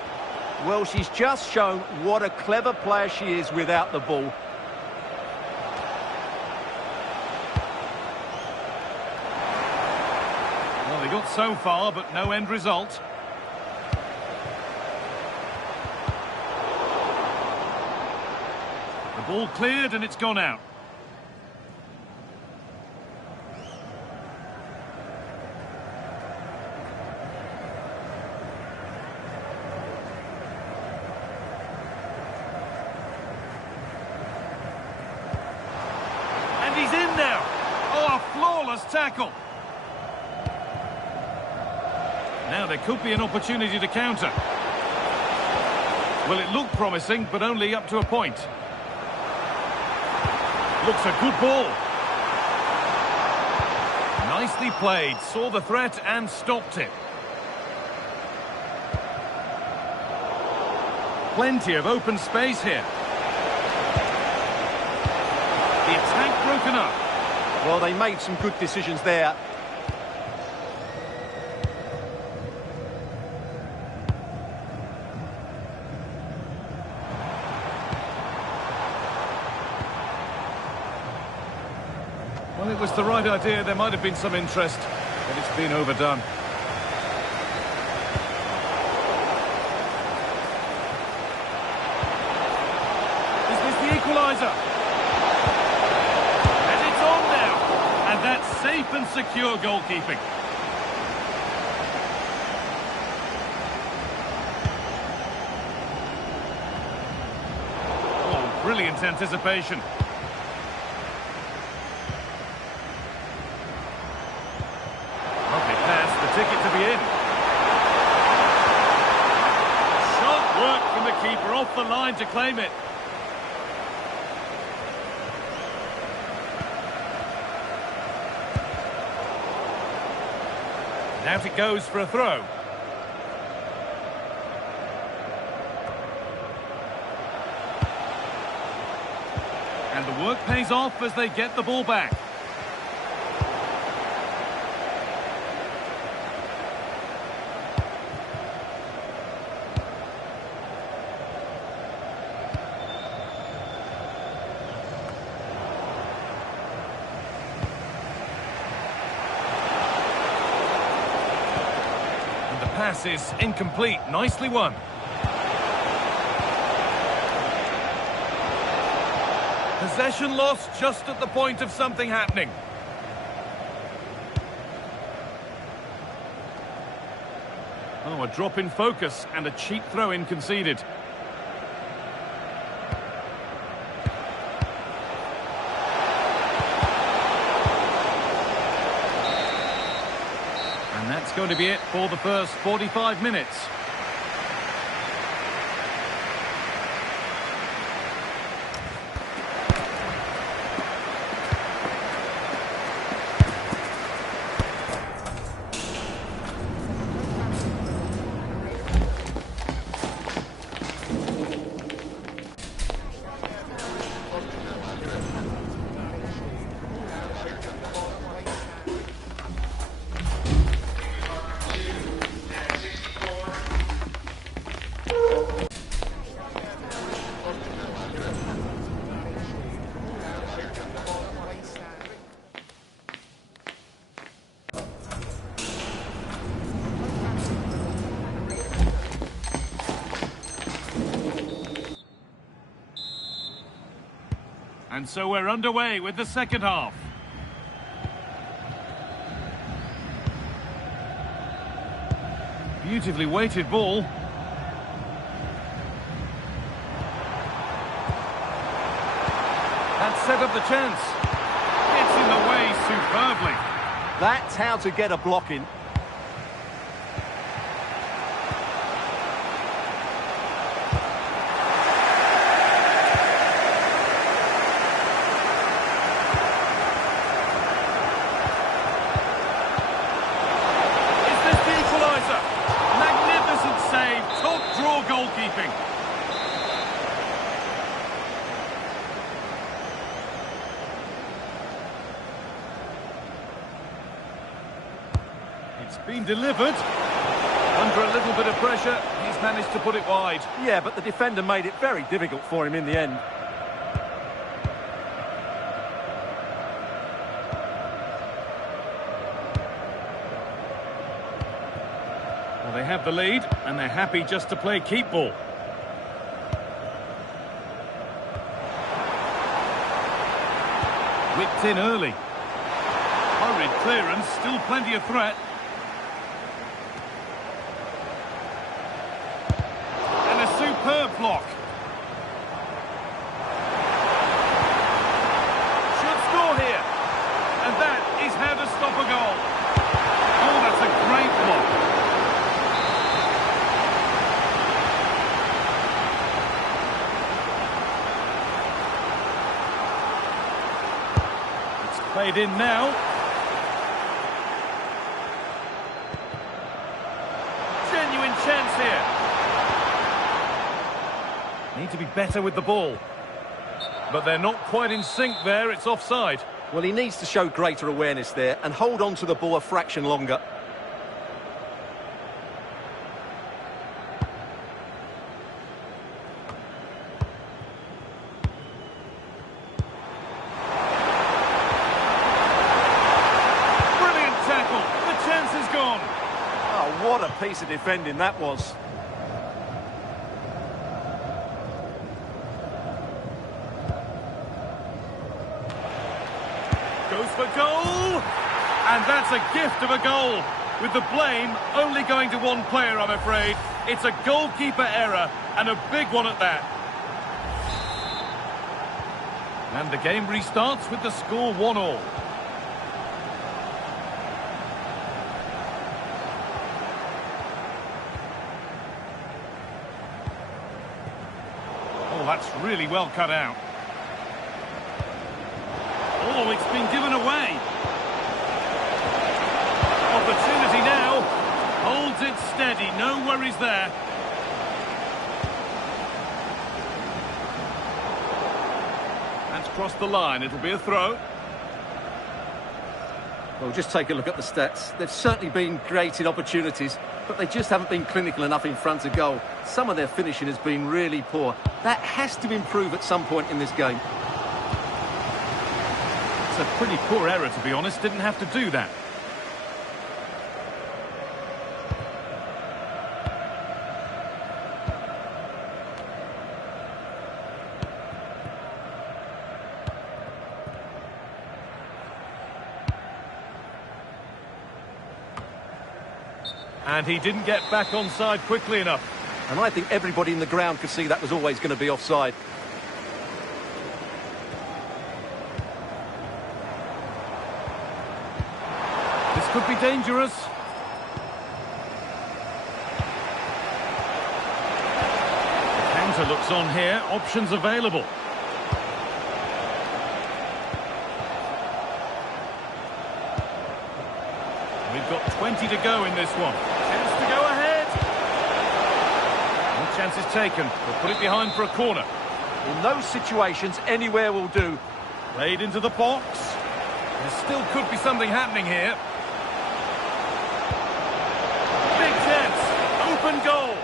Well, she's just shown what a clever player she is without the ball. Well, they got so far, but no end result. The ball cleared and it's gone out. And he's in now. Oh, a flawless tackle. Now there could be an opportunity to counter. Well, it looked promising, but only up to a point. Looks a good ball. Nicely played, saw the threat and stopped it. Plenty of open space here. The attack broken up. Well, they made some good decisions there. Well, it was the right idea. There might have been some interest, but it's been overdone. Is this the equaliser? And it's on now. And that's safe and secure goalkeeping. Oh, brilliant anticipation. Ticket to be in. Sharp work from the keeper, off the line to claim it. And out it goes for a throw. And the work pays off as they get the ball back. Pass is incomplete. Nicely won. Possession lost just at the point of something happening. Oh, a drop in focus and a cheap throw-in conceded. And that's going to be it for the first 45 minutes. And so we're underway with the second half. Beautifully weighted ball. That set up the chance. Gets in the way superbly. That's how to get a block in. Goalkeeping. It's been delivered. Under a little bit of pressure, he's managed to put it wide. Yeah, but the defender made it very difficult for him in the end. Well, they have the lead, and they're happy just to play keep ball. Whipped in early. Hurried clearance, still plenty of threat. And a superb block. Should score here. And that is how to stop a goal. Oh, that's a great block. Played in now. Genuine chance here. Need to be better with the ball. But they're not quite in sync there, it's offside. Well, he needs to show greater awareness there and hold on to the ball a fraction longer. Brilliant tackle. The chance is gone. Oh, what a piece of defending that was. Goes for goal, and that's a gift of a goal. With the blame only going to one player, I'm afraid. It's a goalkeeper error, and a big one at that. And the game restarts with the score 1-1. Oh, that's really well cut out. Oh, it's been given away. Opportunity now. Holds it steady. No worries there. That's crossed the line. It'll be a throw. Well, just take a look at the stats. They've certainly been creating opportunities, but they just haven't been clinical enough in front of goal. Some of their finishing has been really poor. That has to improve at some point in this game. It's a pretty poor error, to be honest. Didn't have to do that. And he didn't get back onside quickly enough. And I think everybody in the ground could see that was always going to be offside. This could be dangerous. The counter looks on here. Options available. We've got 20 to go in this one. Chance to go ahead. No chances taken. We'll put it behind for a corner. In those situations, anywhere will do. Played into the box. There still could be something happening here. Big chance. Open goal.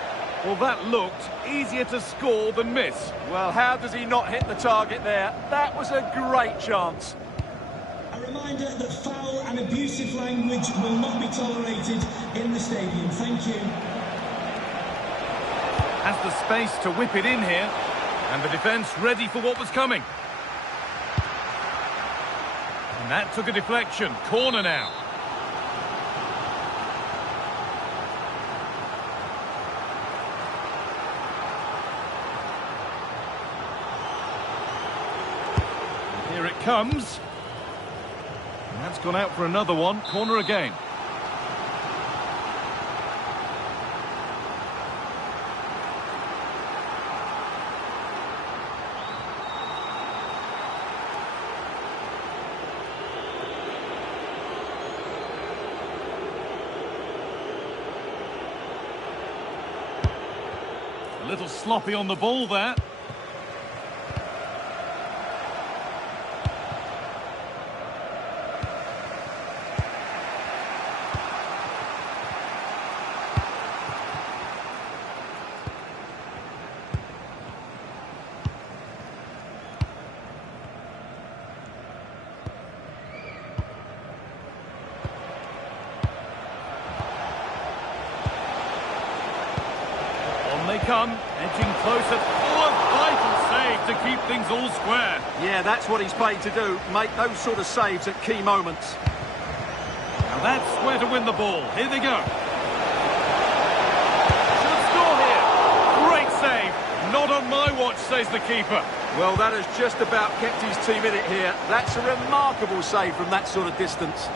Well, that looked easier to score than miss. Well, how does he not hit the target there? That was a great chance. A reminder that foul and abusive language will not be tolerated in the stadium. Thank you. Has the space to whip it in here. And the defence ready for what was coming. And that took a deflection. Corner now. Here it comes. And that's gone out for another one. Corner again. A little sloppy on the ball there. They come, edging closer. Oh, a vital save to keep things all square. Yeah, that's what he's paid to do, make those sort of saves at key moments. Now that's where to win the ball. Here they go. Should score here. Great save. Not on my watch, says the keeper. Well, that has just about kept his team in it here. That's a remarkable save from that sort of distance.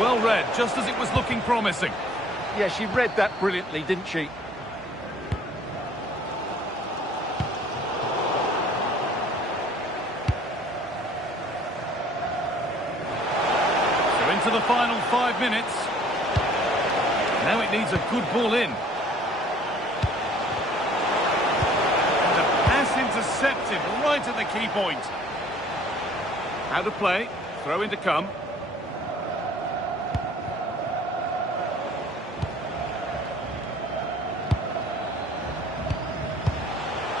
Well read, just as it was looking promising. Yeah, she read that brilliantly, didn't she? the final 5 minutes. Now it needs a good ball in. And a pass intercepted right at the key point. How to play. Throw in to come.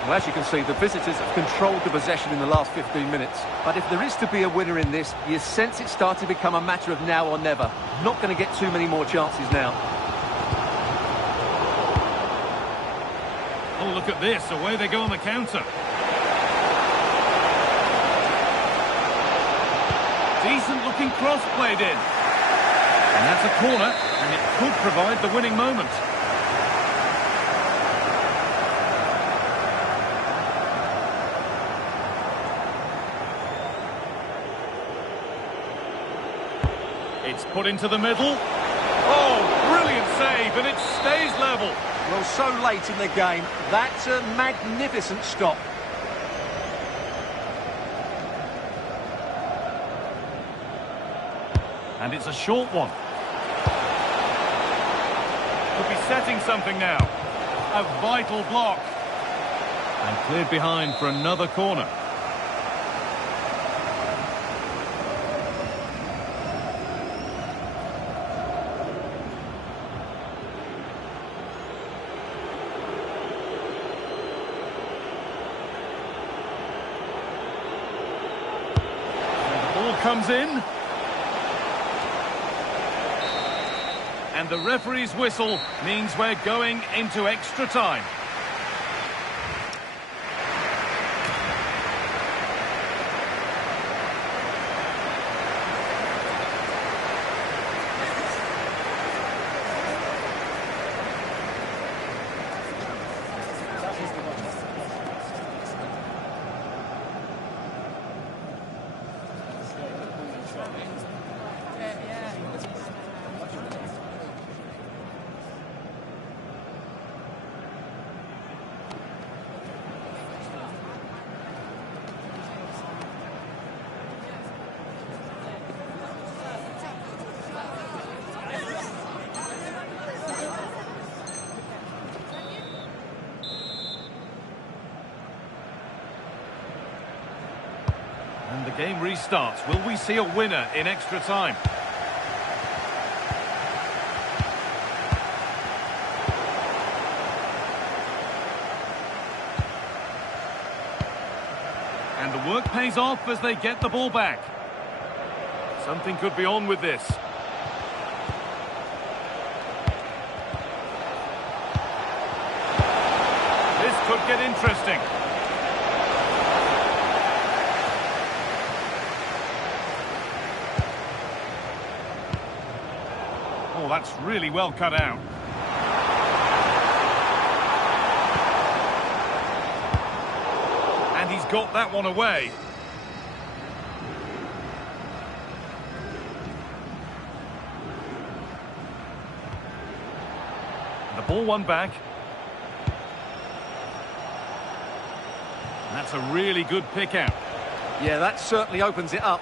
Well, as you can see, the visitors have controlled the possession in the last 15 minutes. But if there is to be a winner in this, you sense it's starting to become a matter of now or never. Not going to get too many more chances now. Oh, look at this. Away they go on the counter. Decent looking cross played in. And that's a corner, and it could provide the winning moment. It's put into the middle. Oh, brilliant save, and it stays level. Well, so late in the game, that's a magnificent stop. And it's a short one. Could be setting something now. A vital block. And cleared behind for another corner. Comes in. And the referee's whistle means we're going into extra time. And the game restarts. Will we see a winner in extra time? And the work pays off as they get the ball back. Something could be on with this. This could get interesting. Oh, that's really well cut out. And he's got that one away. The ball won back. And that's a really good pick out. Yeah, that certainly opens it up.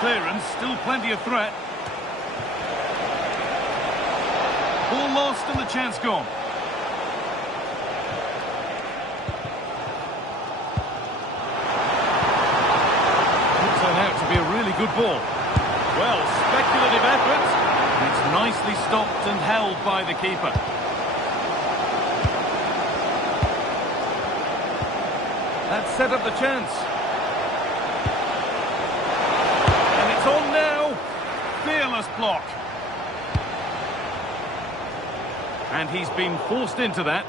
Clearance, still plenty of threat. Ball lost and the chance gone. Could turn out to be a really good ball. Well, speculative effort. And it's nicely stopped and held by the keeper. That set up the chance. On now, fearless block. And he's been forced into that.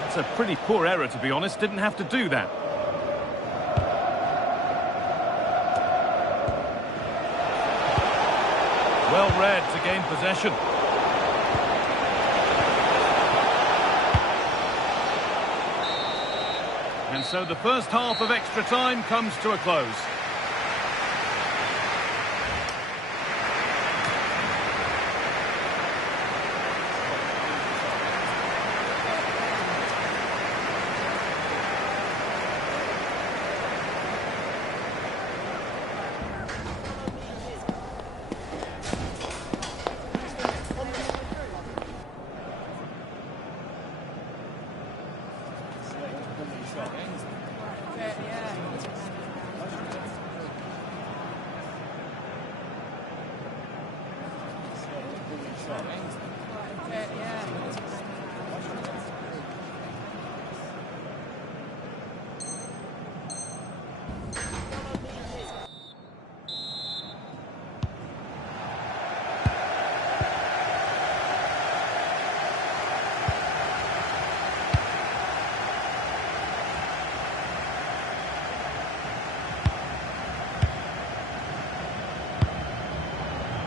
That's a pretty poor error, to be honest. Didn't have to do that. Well read to gain possession. And so the first half of extra time comes to a close.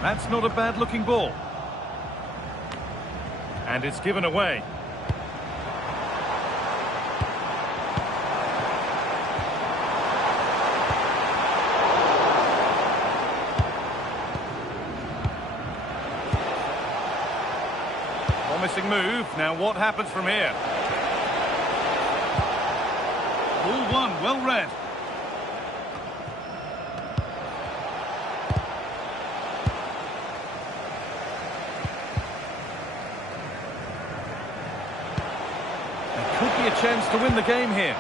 That's not a bad-looking ball. And it's given away. Promising move. Now what happens from here? Ball one, well read. A chance to win the game here.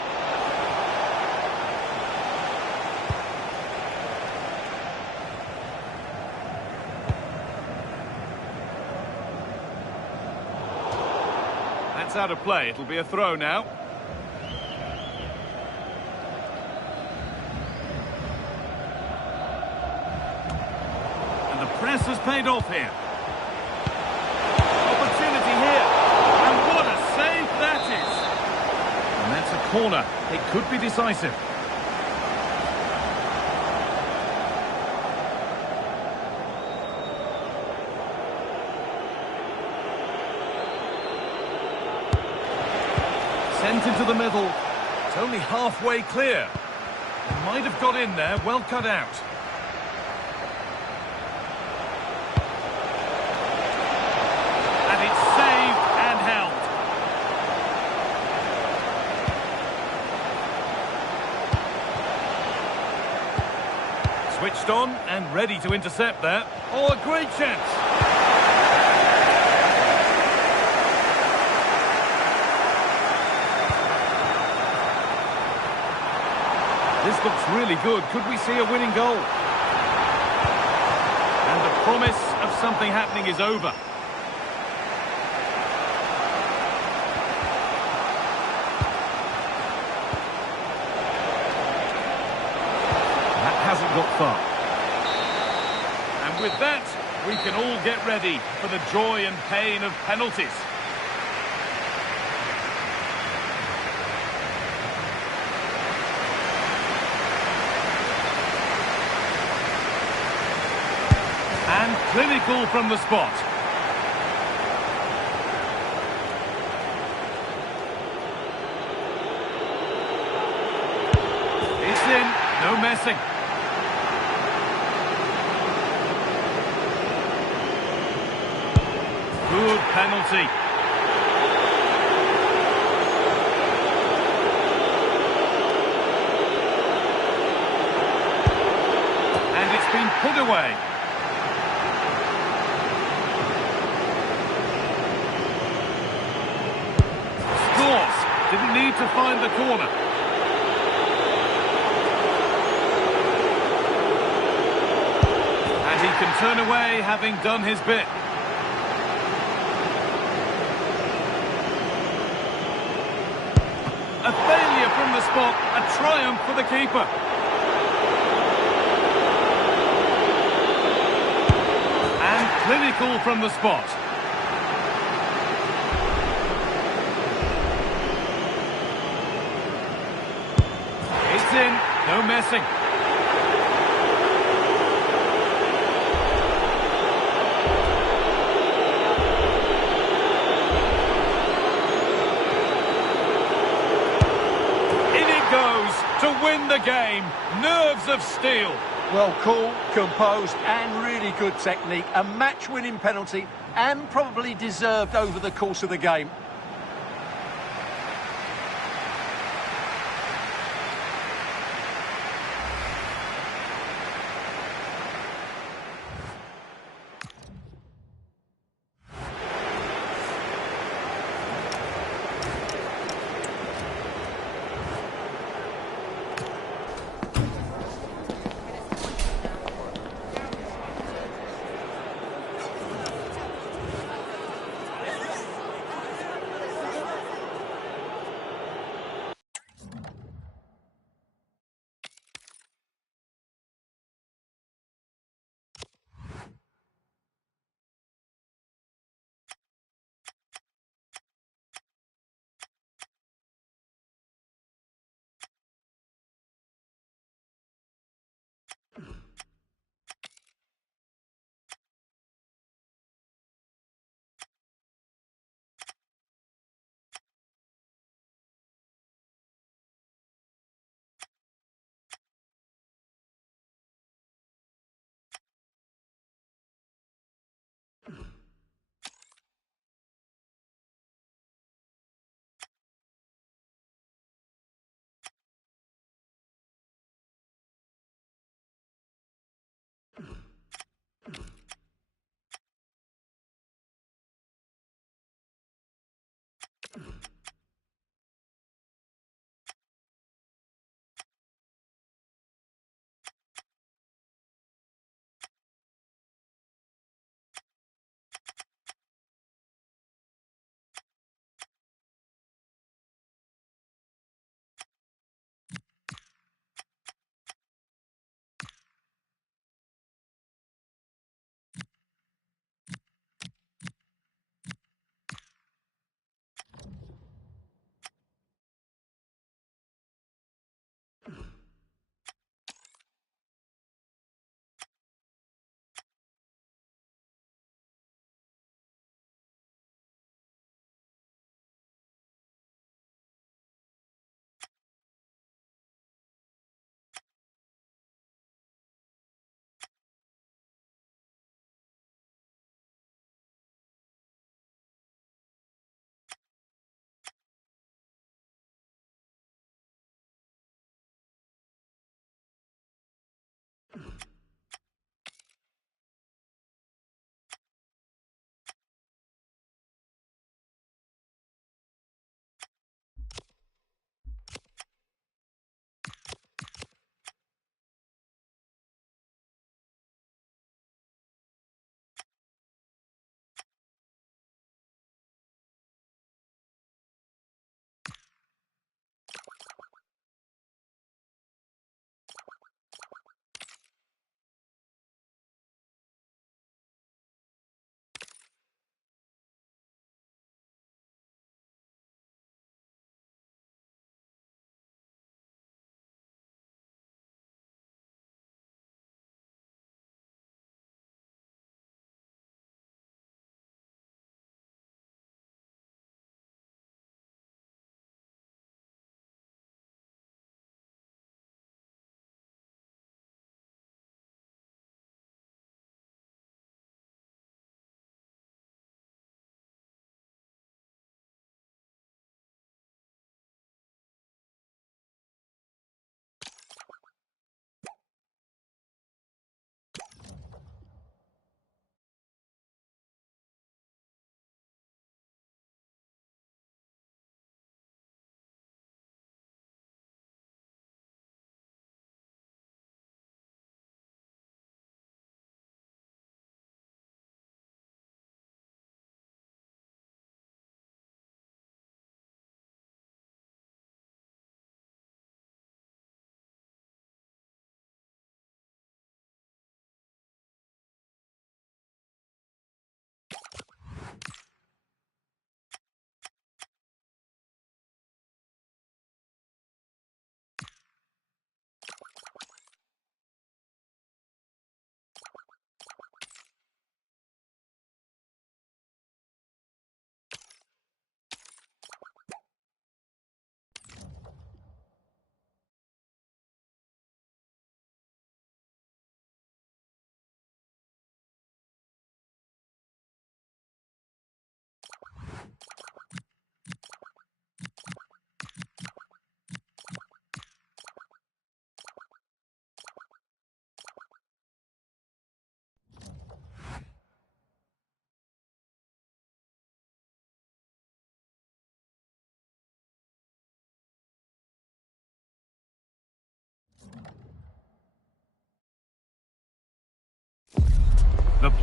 That's out of play. It'll be a throw now. And the press has paid off here. Opportunity here. And what a save that is. And that's a corner. It could be decisive. Sent into the middle. It's only halfway clear. It might have got in there. Well cut out. And it's saved and held. Switched on and ready to intercept that. Oh, a great chance. This looks really good. Could we see a winning goal? And the promise of something happening is over. Hasn't got far. And with that, we can all get ready for the joy and pain of penalties. And clinical from the spot. It's in, no messing. Good penalty. And it's been put away. Scores. Didn't need to find the corner. And he can turn away having done his bit. A failure from the spot, a triumph for the keeper. And clinical from the spot. It's in, no messing. win the game. Nerves of steel. Well, cool, composed and really good technique. A match-winning penalty and probably deserved over the course of the game.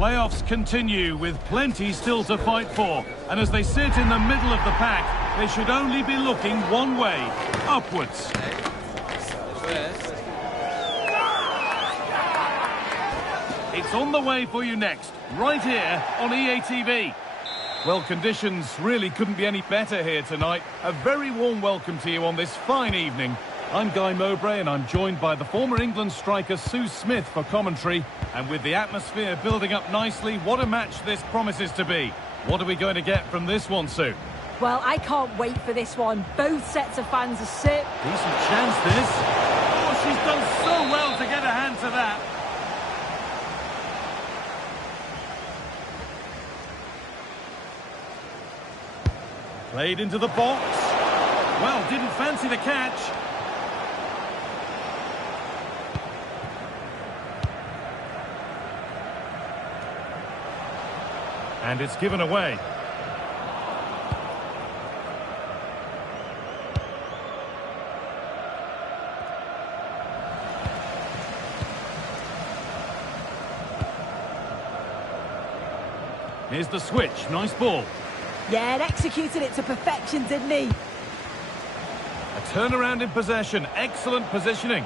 playoffs continue with plenty still to fight for. And as they sit in the middle of the pack, they should only be looking one way, upwards. It's on the way for you next, right here on EA TV. Well, conditions really couldn't be any better here tonight. A very warm welcome to you on this fine evening. I'm Guy Mowbray and I'm joined by the former England striker Sue Smith for commentary. And with the atmosphere building up nicely, what a match this promises to be. What are we going to get from this one, Sue? Well, I can't wait for this one. Both sets of fans are set. Decent chance, this. Oh, she's done so well to get a hand to that. Played into the box. Well, didn't fancy the catch. And it's given away. Here's the switch. Nice ball. Yeah, and executed it to perfection, didn't he? A turnaround in possession. Excellent positioning.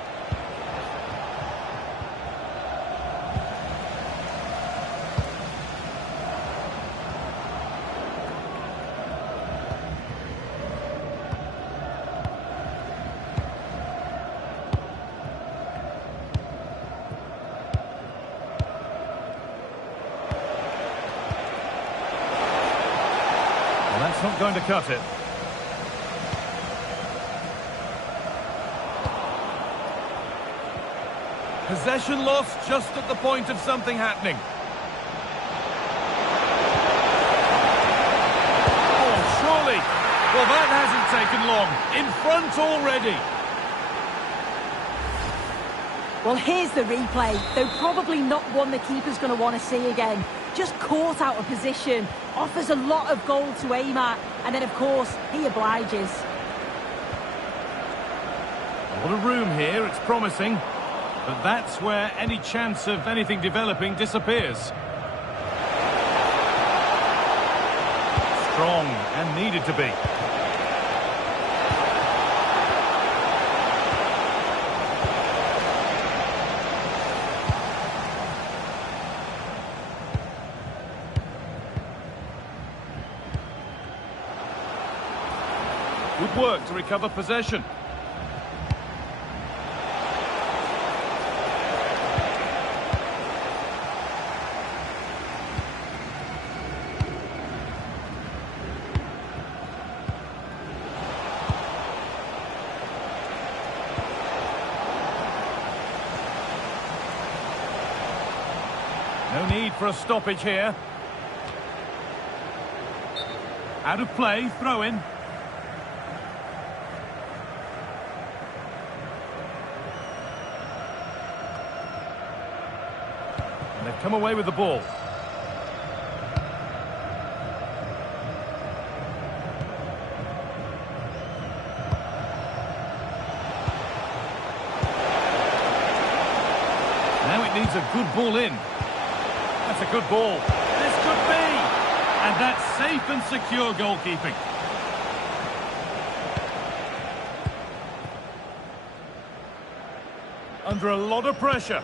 That's not going to cut it. Possession lost just at the point of something happening. Oh, surely. Well, that hasn't taken long. In front already. Well, here's the replay. Though probably not one the keeper's going to want to see again. Just caught out of position. Offers a lot of goal to aim at. And then, of course, he obliges. A lot of room here. It's promising. But that's where any chance of anything developing disappears. Strong and needed to be. Good work to recover possession. No need for a stoppage here. Out of play, throw in. And they've come away with the ball. Now it needs a good ball in. That's a good ball. This could be. And that's safe and secure goalkeeping. Under a lot of pressure.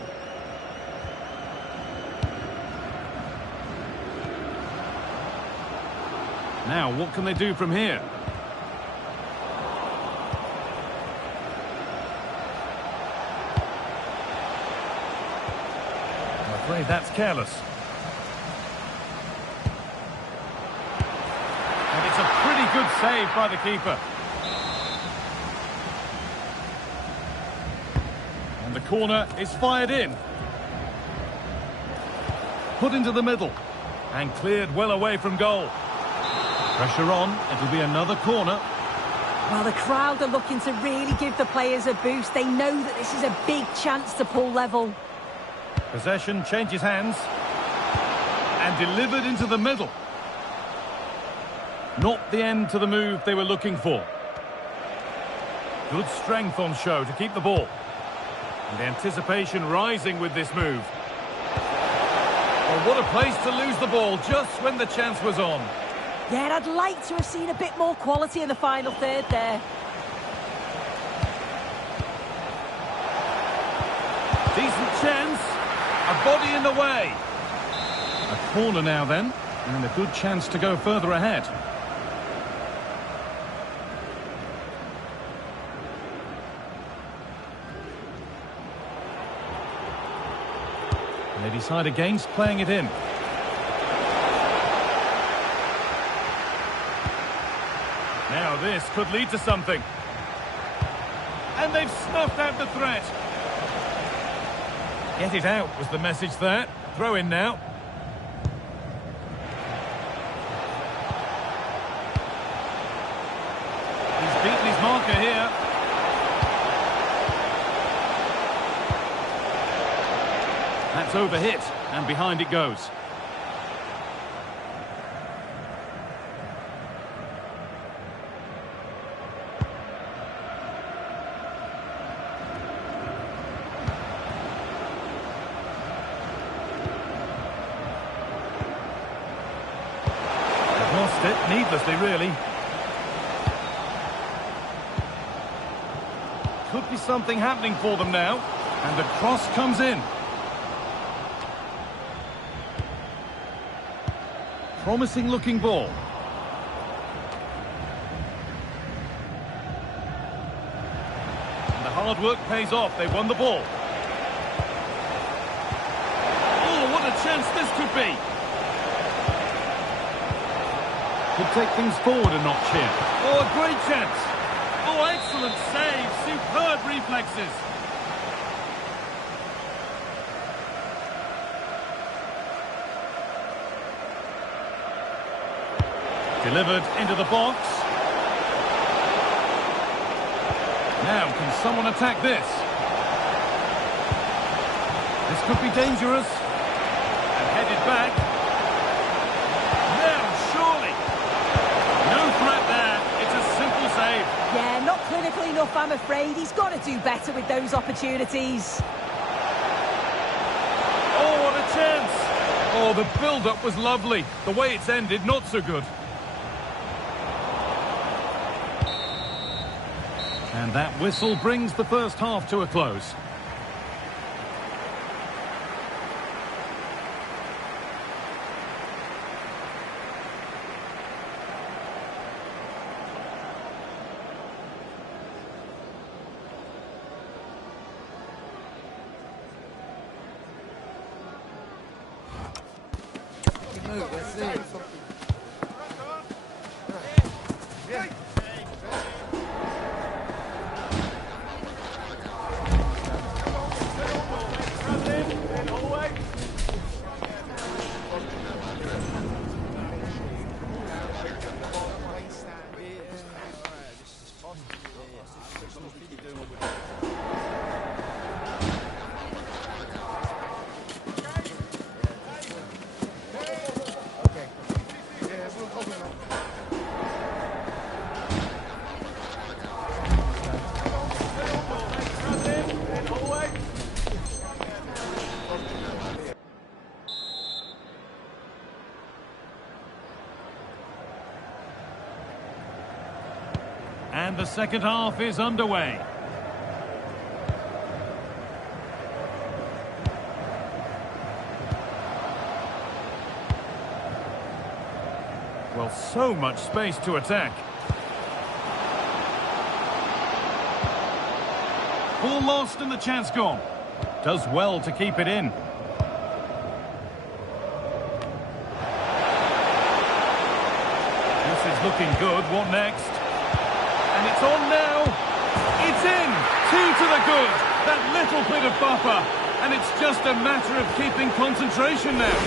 Now, what can they do from here? I'm afraid that's careless. And it's a pretty good save by the keeper. And the corner is fired in. Put into the middle. And cleared well away from goal. Pressure on, it'll be another corner. Well, the crowd are looking to really give the players a boost. They know that this is a big chance to pull level. Possession changes hands. And delivered into the middle. Not the end to the move they were looking for. Good strength on show to keep the ball. And the anticipation rising with this move. Oh, what a place to lose the ball just when the chance was on. Yeah, and I'd like to have seen a bit more quality in the final third there. Decent chance. A body in the way. A corner now then, and a good chance to go further ahead. And they decide against playing it in. Now this could lead to something. And they've snuffed out the threat. Get it out was the message there. Throw in now. He's beaten his marker here. That's overhit, and behind it goes. They've lost it, needlessly, really. Could be something happening for them now, and the cross comes in. Promising looking ball. And the hard work pays off. They won the ball. Oh, what a chance this could be. Could take things forward a notch here. Oh, a great chance. Oh, excellent save. Superb reflexes. Delivered into the box. Now, can someone attack this? This could be dangerous. And headed back. Now, surely. No threat there. It's a simple save. Yeah, not clinical enough, I'm afraid. He's got to do better with those opportunities. Oh, what a chance. Oh, the build-up was lovely. The way it's ended, not so good. And that whistle brings the first half to a close. And the second half is underway. Well, so much space to attack. Ball lost and the chance gone. Does well to keep it in. This is looking good. What next? And it's on now. It's in. 2 to the good. That little bit of buffer. And it's just a matter of keeping concentration now.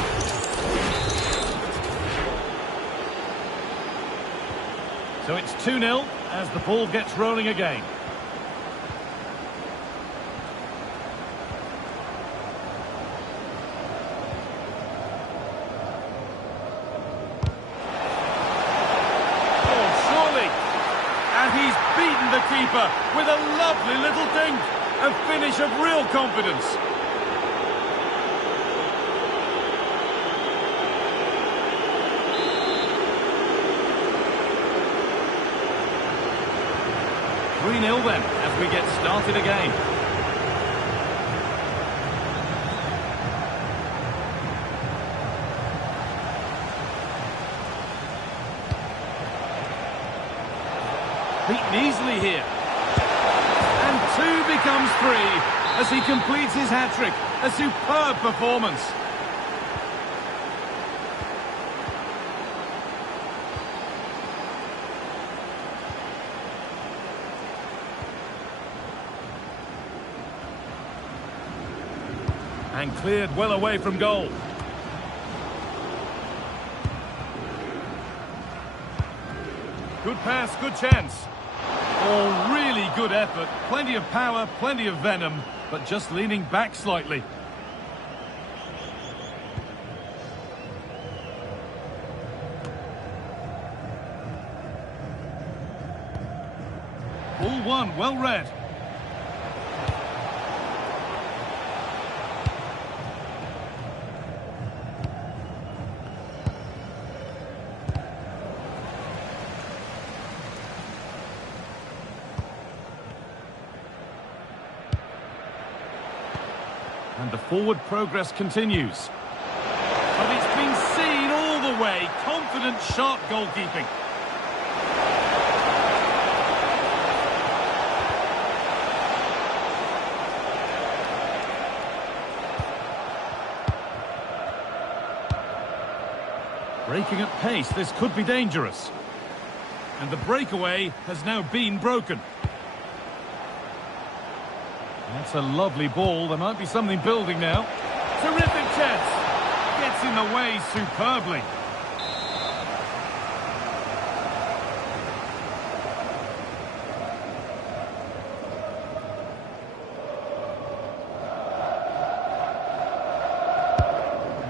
So it's 2-0 as the ball gets rolling again. He's beaten the keeper with a lovely little dink. A finish of real confidence. 3-0 then, as we get started again. Beaten easily here. And 2 becomes 3 as he completes his hat-trick. A superb performance. And cleared well away from goal. Good pass, good chance. Oh, really good effort. Plenty of power, plenty of venom, but just leaning back slightly. Ball one, well read. And the forward progress continues. But it's been seen all the way. Confident, sharp goalkeeping. Breaking at pace, this could be dangerous. And the breakaway has now been broken. That's a lovely ball. There might be something building now. Terrific chance. Gets in the way superbly.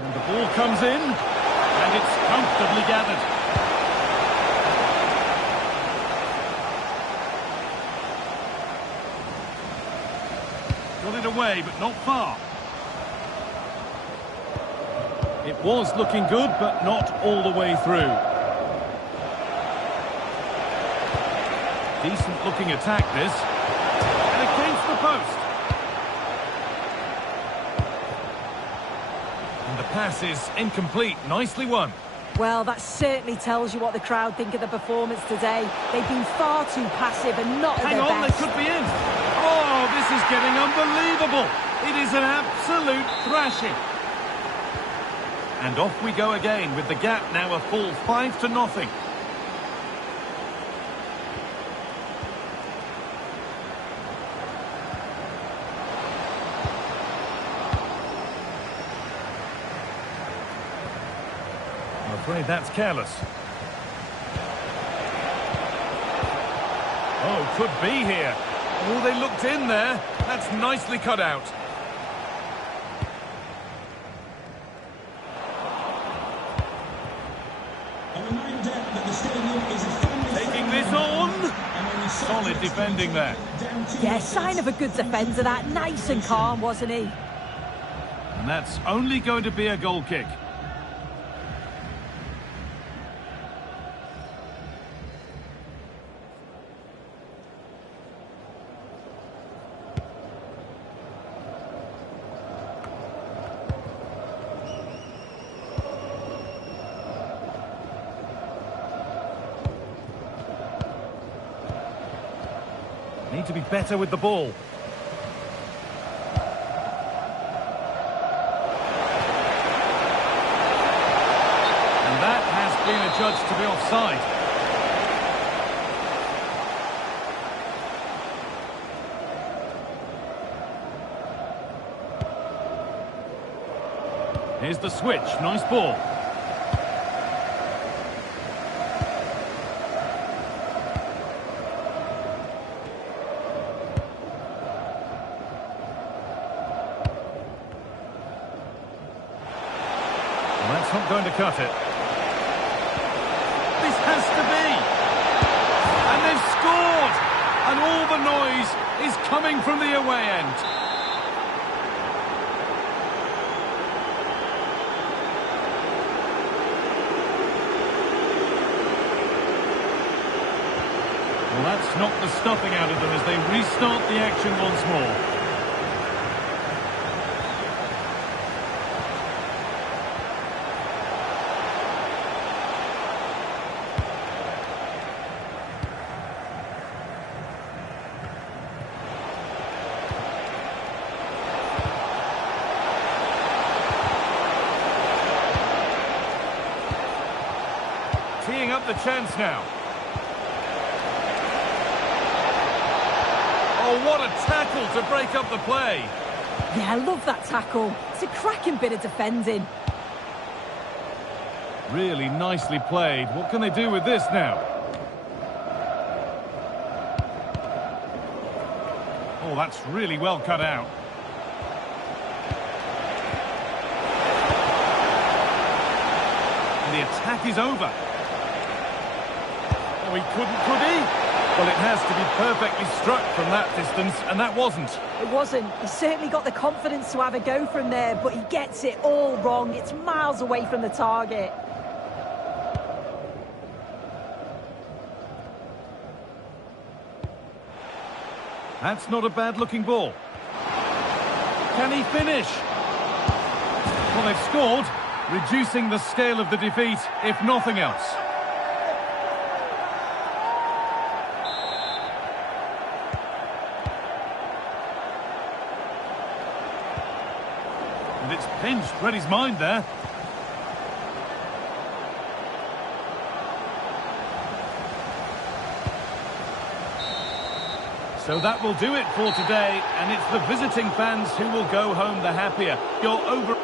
And the ball comes in, and it's comfortably gathered. Got it away, but not far. It was looking good, but not all the way through. Decent looking attack, this. And against the post. And the pass is incomplete. Nicely won. Well, that certainly tells you what the crowd think of the performance today. They've been far too passive and not at their best. Hang on, they could be in. Oh, this is getting unbelievable. It is an absolute thrashing. And off we go again with the gap now a full 5-0. I'm afraid that's careless. Oh, could be here. Oh, they looked in there. That's nicely cut out. A reminder that the stadium is a family Taking this on. Solid defending there. Yeah, sign of a good defender, that. Nice and calm, wasn't he? And that's only going to be a goal kick. Need to be better with the ball. And that has been adjudged to be offside. Here's the switch. Nice ball. That's not going to cut it. This has to be. And they've scored. And all the noise is coming from the away end. Well, that's knocked the stuffing out of them as they restart the action once more. Teeing up the chance now. Oh, what a tackle to break up the play. Yeah, I love that tackle. It's a cracking bit of defending. Really nicely played. What can they do with this now? Oh, that's really well cut out. And the attack is over. Oh, he couldn't, could he? Well, it has to be perfectly struck from that distance, and that wasn't. It wasn't. He certainly got the confidence to have a go from there, but he gets it all wrong. It's miles away from the target. That's not a bad-looking ball. Can he finish? Well, they've scored, reducing the scale of the defeat, if nothing else. And it's pinched Freddie's mind there. So that will do it for today, and it's the visiting fans who will go home the happier. You're over...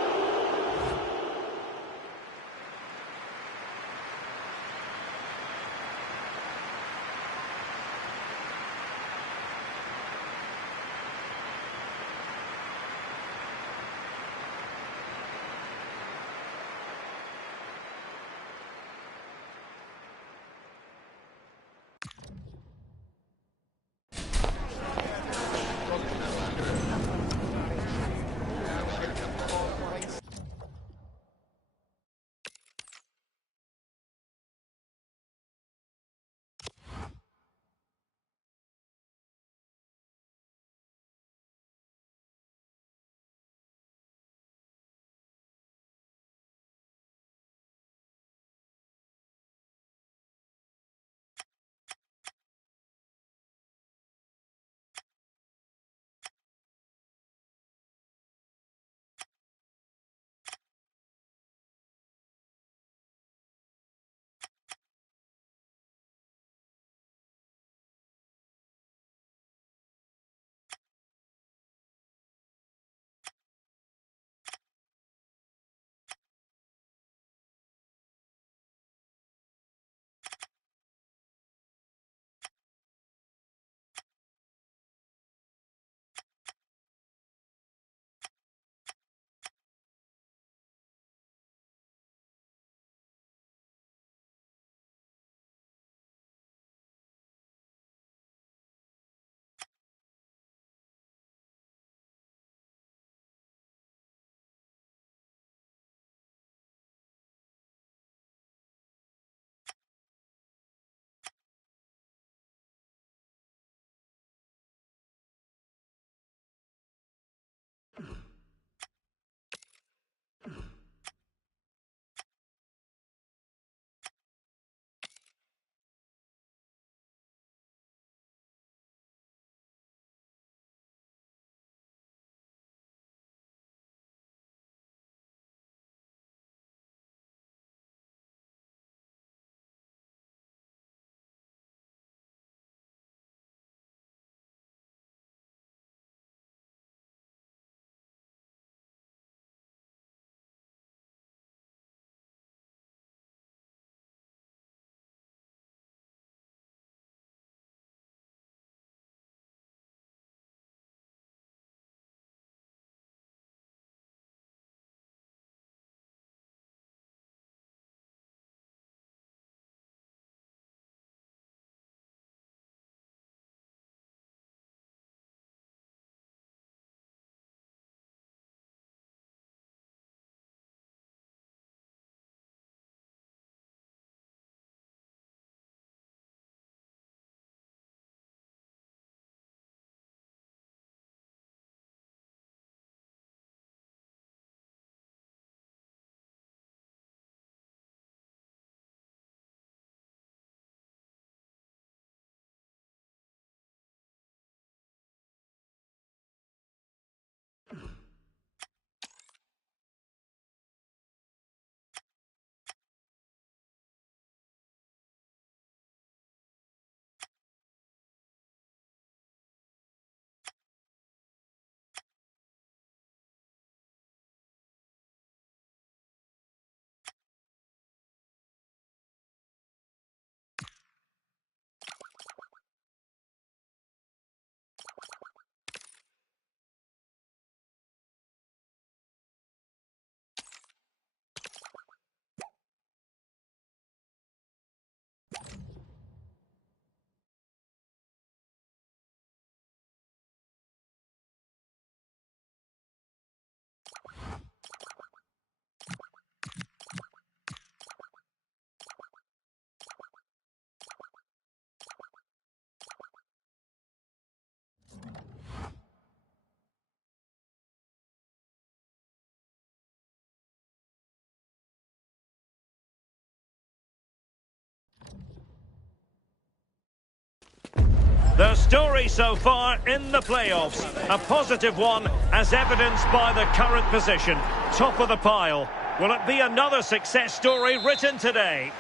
The story so far in the playoffs, a positive one as evidenced by the current position, top of the pile. Will it be another success story written today?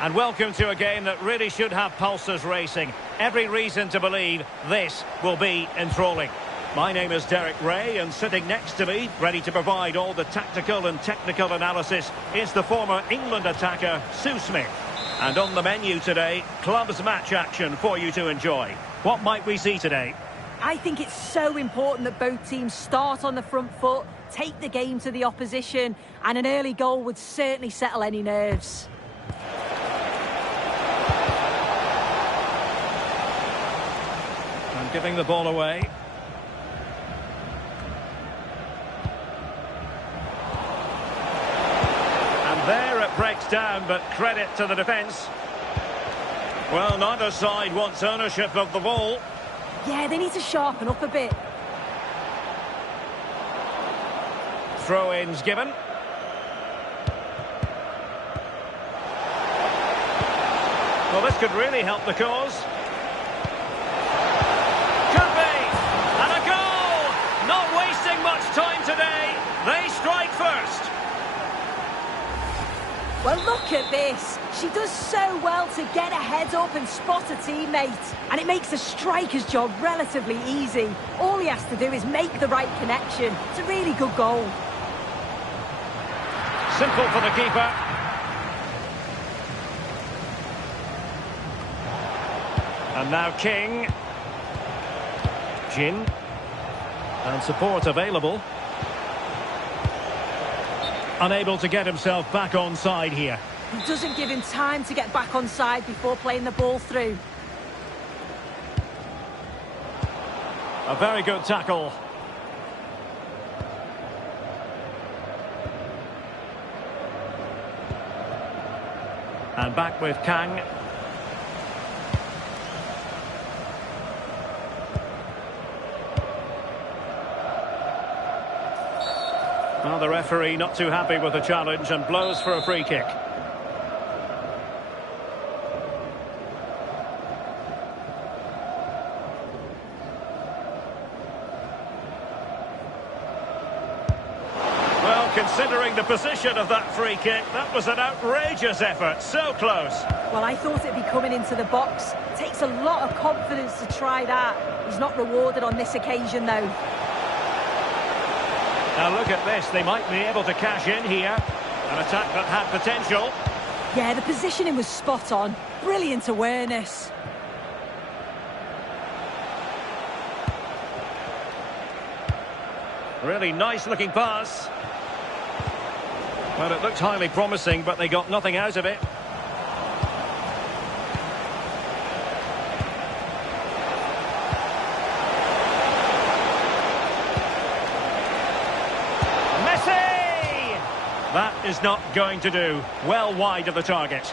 And welcome to a game that really should have pulses racing. Every reason to believe this will be enthralling. My name is Derek Ray, and sitting next to me, ready to provide all the tactical and technical analysis, is the former England attacker, Sue Smith. And on the menu today, clubs match action for you to enjoy. What might we see today? I think it's so important that both teams start on the front foot, take the game to the opposition, and an early goal would certainly settle any nerves. And giving the ball away. And there it breaks down, but credit to the defence. Well, neither side wants ownership of the ball. Yeah, they need to sharpen up a bit. Throw-ins given. Well, this could really help the cause. Could be! And a goal! Not wasting much time today. They strike first. Well, look at this. She does so well to get a head up and spot a teammate. And it makes the striker's job relatively easy. All he has to do is make the right connection. It's a really good goal. Simple for the keeper. And now King. Jin. And support available. Unable to get himself back on side here. He doesn't give him time to get back on side before playing the ball through. A very good tackle. And back with Kang. Well, the referee not too happy with the challenge and blows for a free kick. Well, considering the position of that free kick, that was an outrageous effort. So close. Well, I thought it'd be coming into the box. Takes a lot of confidence to try that. He's not rewarded on this occasion, though. Now look at this, they might be able to cash in here. An attack that had potential. Yeah, the positioning was spot on. Brilliant awareness. Really nice looking pass. Well, it looked highly promising, but they got nothing out of it. That is not going to do. Well wide of the target.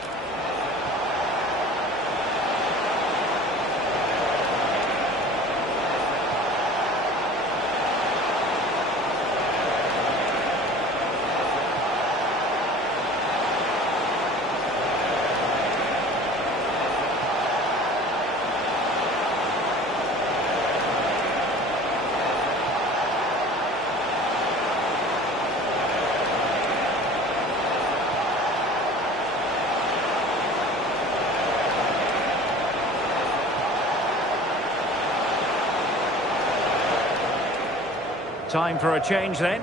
Time for a change then.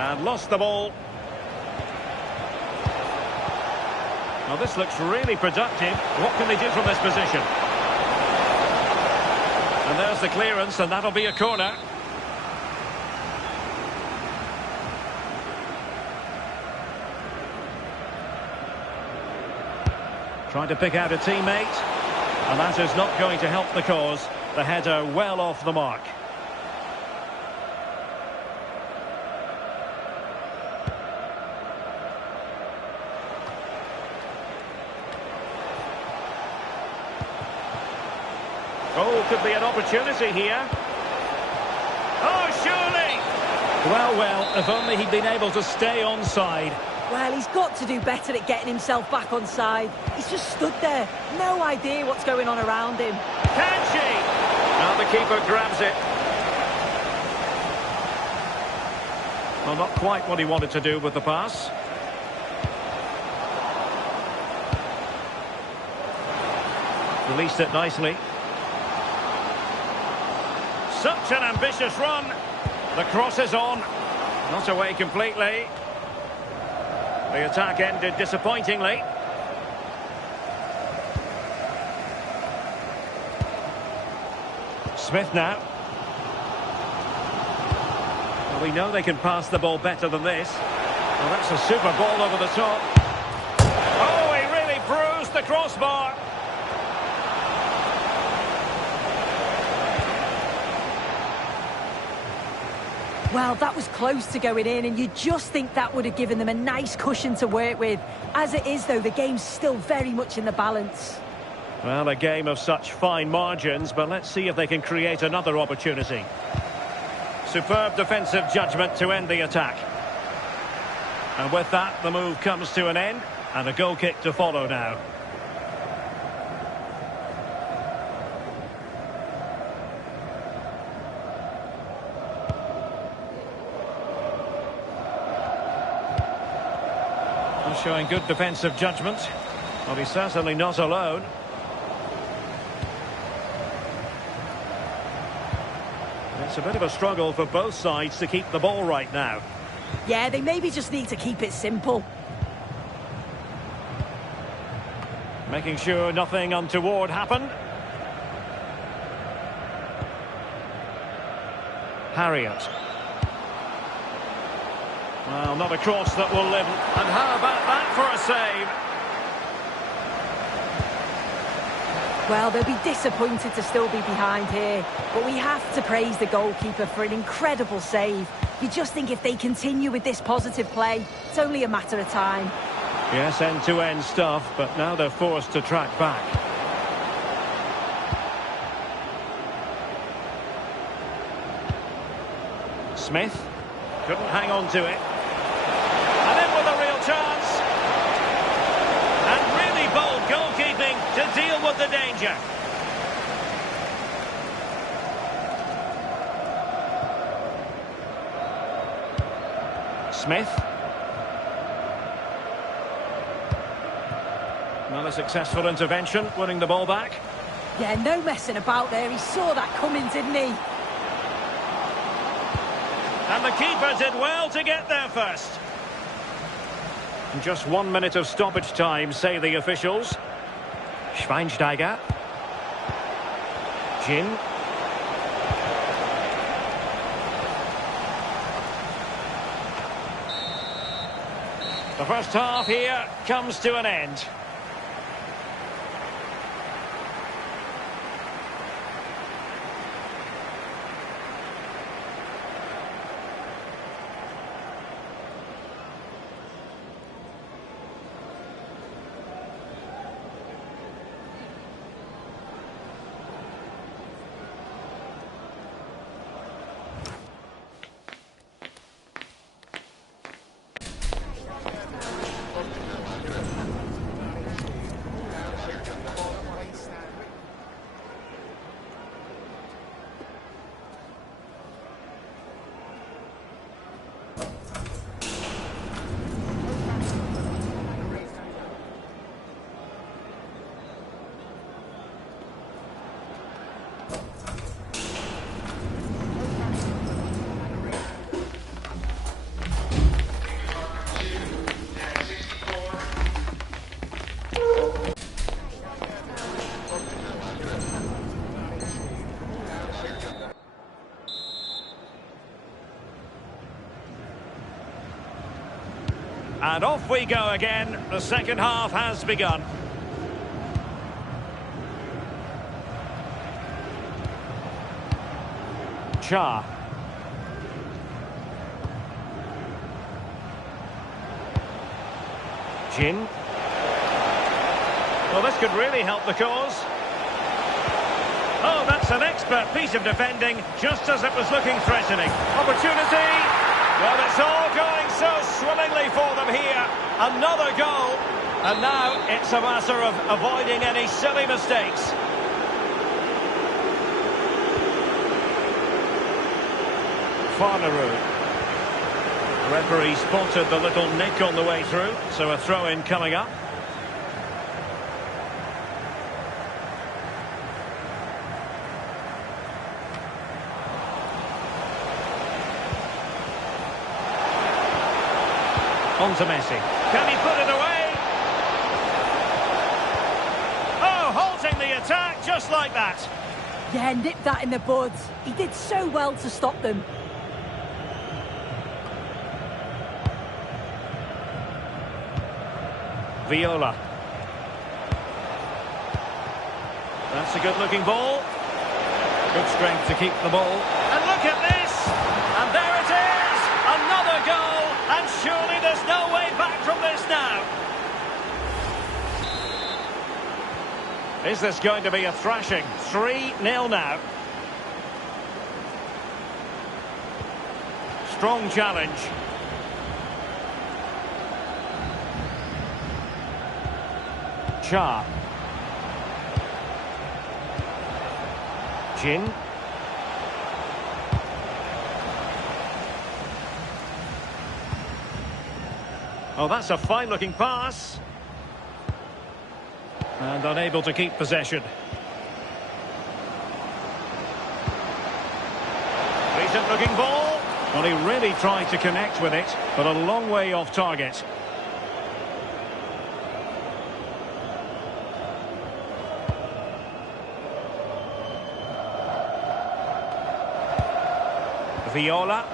And lost the ball. Well, this looks really productive. What can they do from this position? And there's the clearance, and that'll be a corner. Trying to pick out a teammate. And that is not going to help the cause. The header well off the mark. Oh, could be an opportunity here. Oh, surely! Well, if only he'd been able to stay onside. Well, he's got to do better at getting himself back onside. He's just stood there. No idea what's going on around him. Can she? Now the keeper grabs it. Well, not quite what he wanted to do with the pass. Released it nicely. Such an ambitious run. The cross is on. Not away completely. The attack ended disappointingly. Smith now. Well, we know they can pass the ball better than this. Well, that's a super ball over the top. Oh, he really bruised the crossbar. Well, that was close to going in, and you just think that would have given them a nice cushion to work with. As it is, though, the game's still very much in the balance. Well, a game of such fine margins, but let's see if they can create another opportunity. Superb defensive judgment to end the attack. And with that, the move comes to an end, and a goal kick to follow now. Showing good defensive judgment. Well, he's certainly not alone. It's a bit of a struggle for both sides to keep the ball right now. Yeah, they maybe just need to keep it simple. Making sure nothing untoward happened. Harriott. Well, not a cross that will live. And how about that for a save? Well, they'll be disappointed to still be behind here. But we have to praise the goalkeeper for an incredible save. You just think if they continue with this positive play, it's only a matter of time. Yes, end-to-end stuff, but now they're forced to track back. Smith couldn't hang on to it. And in with a real chance. And really bold goalkeeping to deal with the danger. Smith. Another successful intervention, winning the ball back. Yeah, no messing about there. He saw that coming, didn't he? And the keeper did well to get there first. Just 1 minute of stoppage time, say the officials. Schweinsteiger. Jin. The first half here comes to an end. And off we go again. The second half has begun. Cha. Jin. Well, this could really help the cause. Oh, that's an expert piece of defending, just as it was looking threatening. Opportunity! Well, it's all going so swimmingly for them here. Another goal. And now it's a matter of avoiding any silly mistakes. Farnaroon. Referee spotted the little nick on the way through, so a throw-in coming up. On to Messi. Can he put it away? Oh, halting the attack just like that. Yeah, nipped that in the bud. He did so well to stop them. Viola. That's a good-looking ball. Good strength to keep the ball. And look at this! And there it is! Another goal! And surely there's no way back from this now. Is this going to be a thrashing? 3-0 now. Strong challenge. Cha. Jin. Oh, that's a fine-looking pass. And unable to keep possession. Decent-looking ball. Well, he really tried to connect with it, but a long way off target. Viola.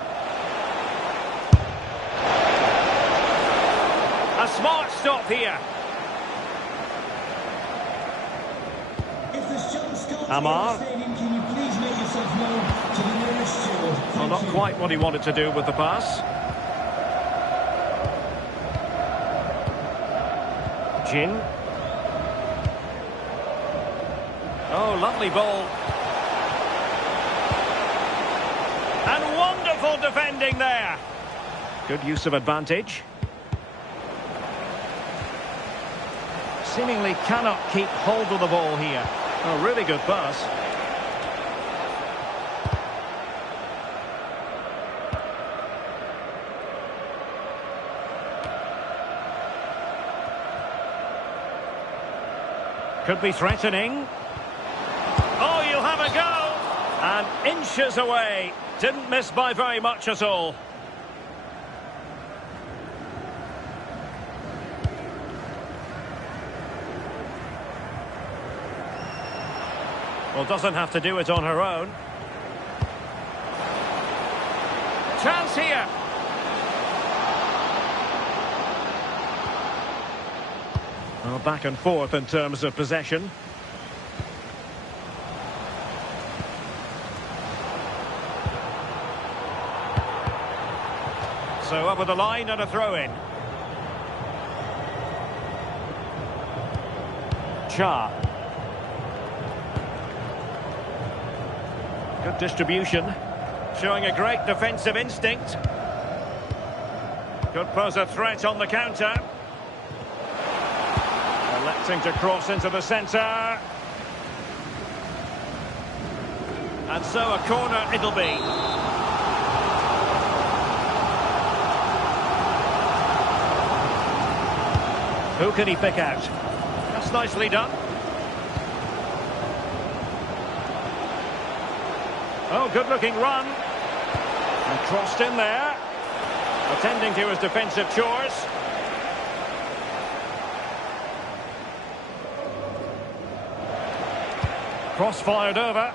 A smart stop here. If there's John Scott Amar. in the stadium, can you please make yourself known to the nearest steward? Well, not quite what he wanted to do with the pass. Jin. Oh, lovely ball. And wonderful defending there. Good use of advantage. Seemingly cannot keep hold of the ball here. Oh, really good pass. Could be threatening. Oh, you'll have a go. And inches away. Didn't miss by very much at all. Well, doesn't have to do it on her own. Chance here. Well, back and forth in terms of possession. So over the line and a throw-in. Cha. Good distribution. Showing a great defensive instinct. Could pose a threat on the counter. Electing to cross into the centre. And so a corner it'll be. Who can he pick out? That's nicely done. Oh, good-looking run. And crossed in there. Attending to his defensive chores. Cross fired over.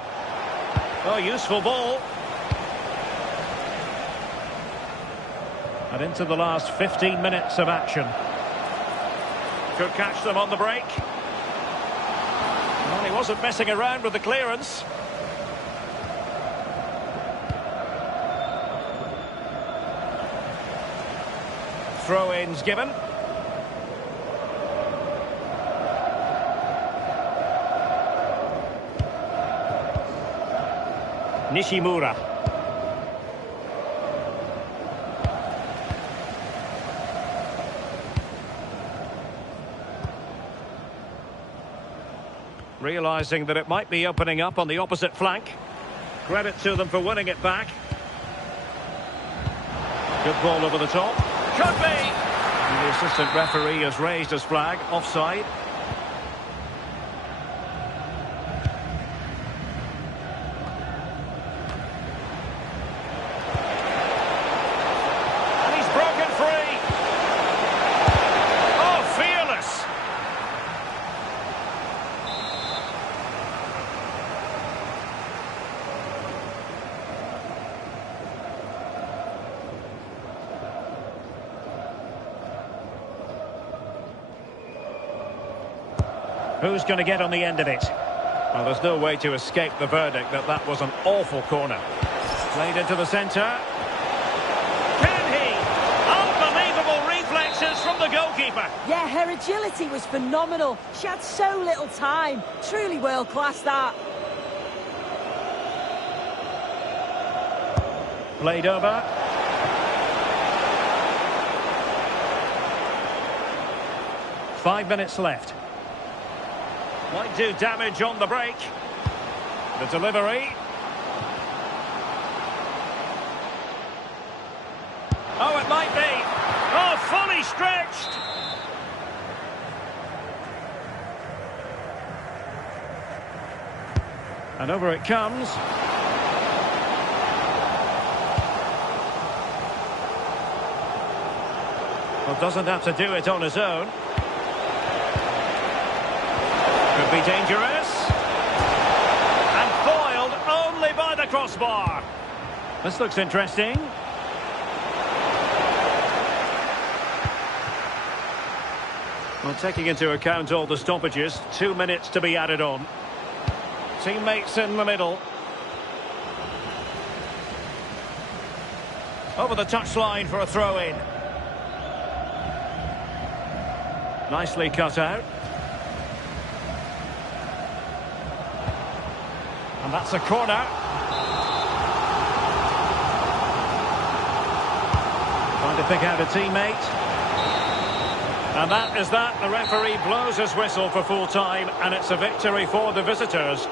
Oh, useful ball. And into the last 15 minutes of action. Could catch them on the break. Well, he wasn't messing around with the clearance. Throw-ins given. Nishimura. Realising that it might be opening up on the opposite flank. Credit to them for winning it back. Good ball over the top. Could be! And the assistant referee has raised his flag. Offside. And he's broken free. Oh, fearless! Who's going to get on the end of it? Well, there's no way to escape the verdict that that was an awful corner. Played into the centre. Can he? Unbelievable reflexes from the goalkeeper. Yeah, her agility was phenomenal. She had so little time. Truly world class, that. Played over. Five minutes left. Might do damage on the break. The delivery. Oh, it might be. Oh, fully stretched. And over it comes. Well, doesn't have to do it on his own. Could be dangerous. And foiled only by the crossbar. This looks interesting. Well, taking into account all the stoppages, 2 minutes to be added on. Teammates in the middle. Over the touchline for a throw-in. Nicely cut out. And that's a corner. Trying to pick out a teammate. And that is that. The referee blows his whistle for full time, and it's a victory for the visitors.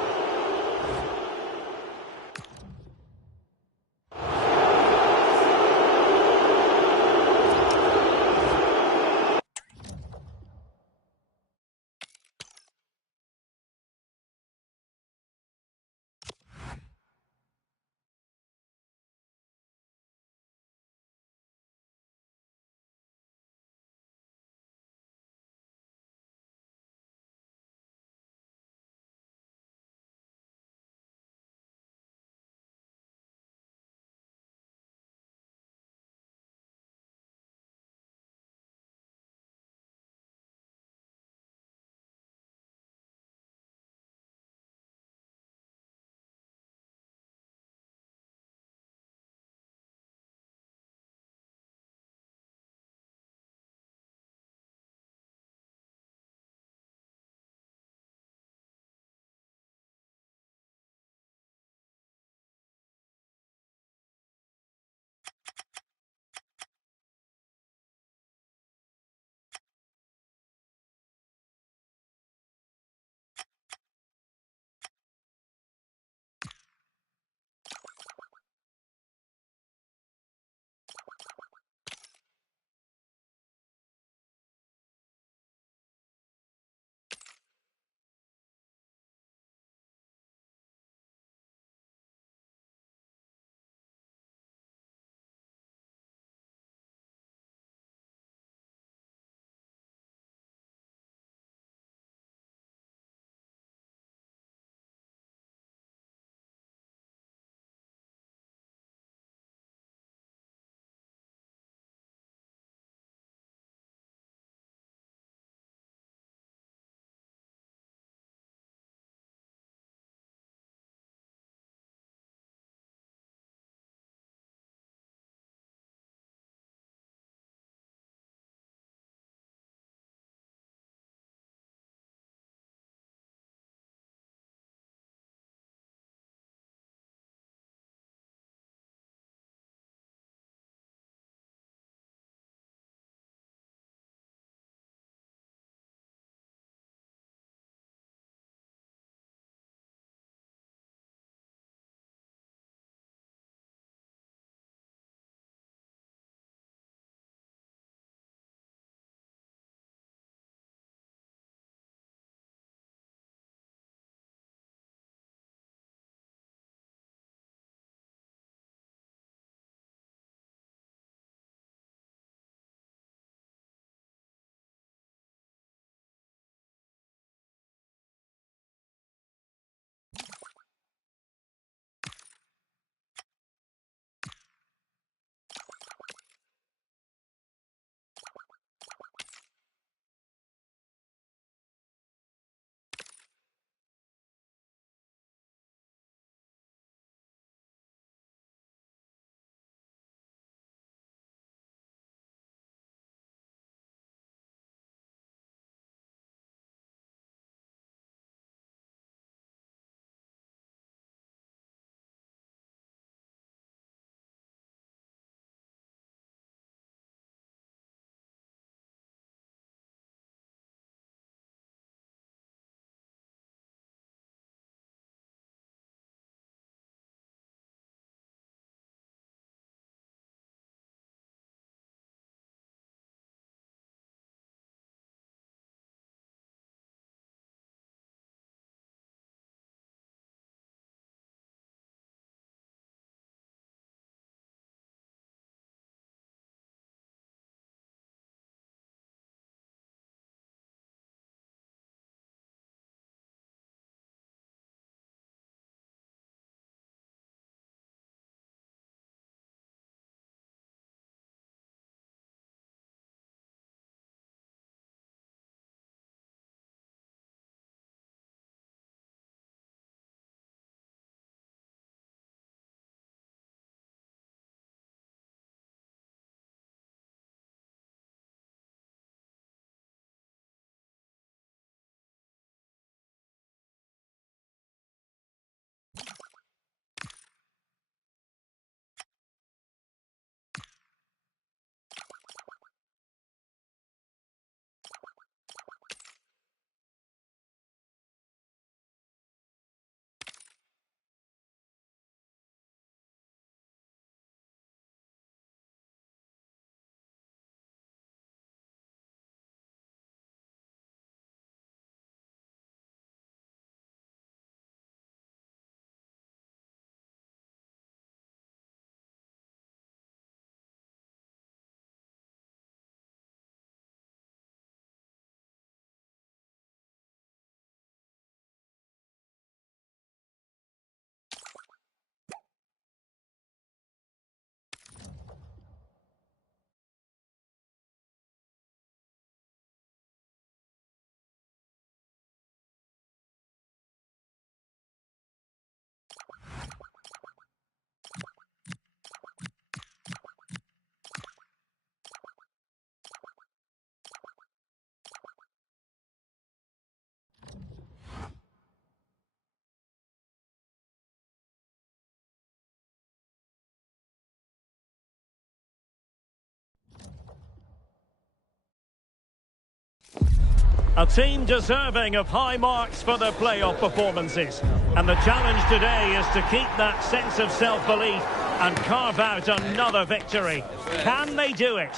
A team deserving of high marks for their playoff performances. And the challenge today is to keep that sense of self-belief and carve out another victory. Can they do it?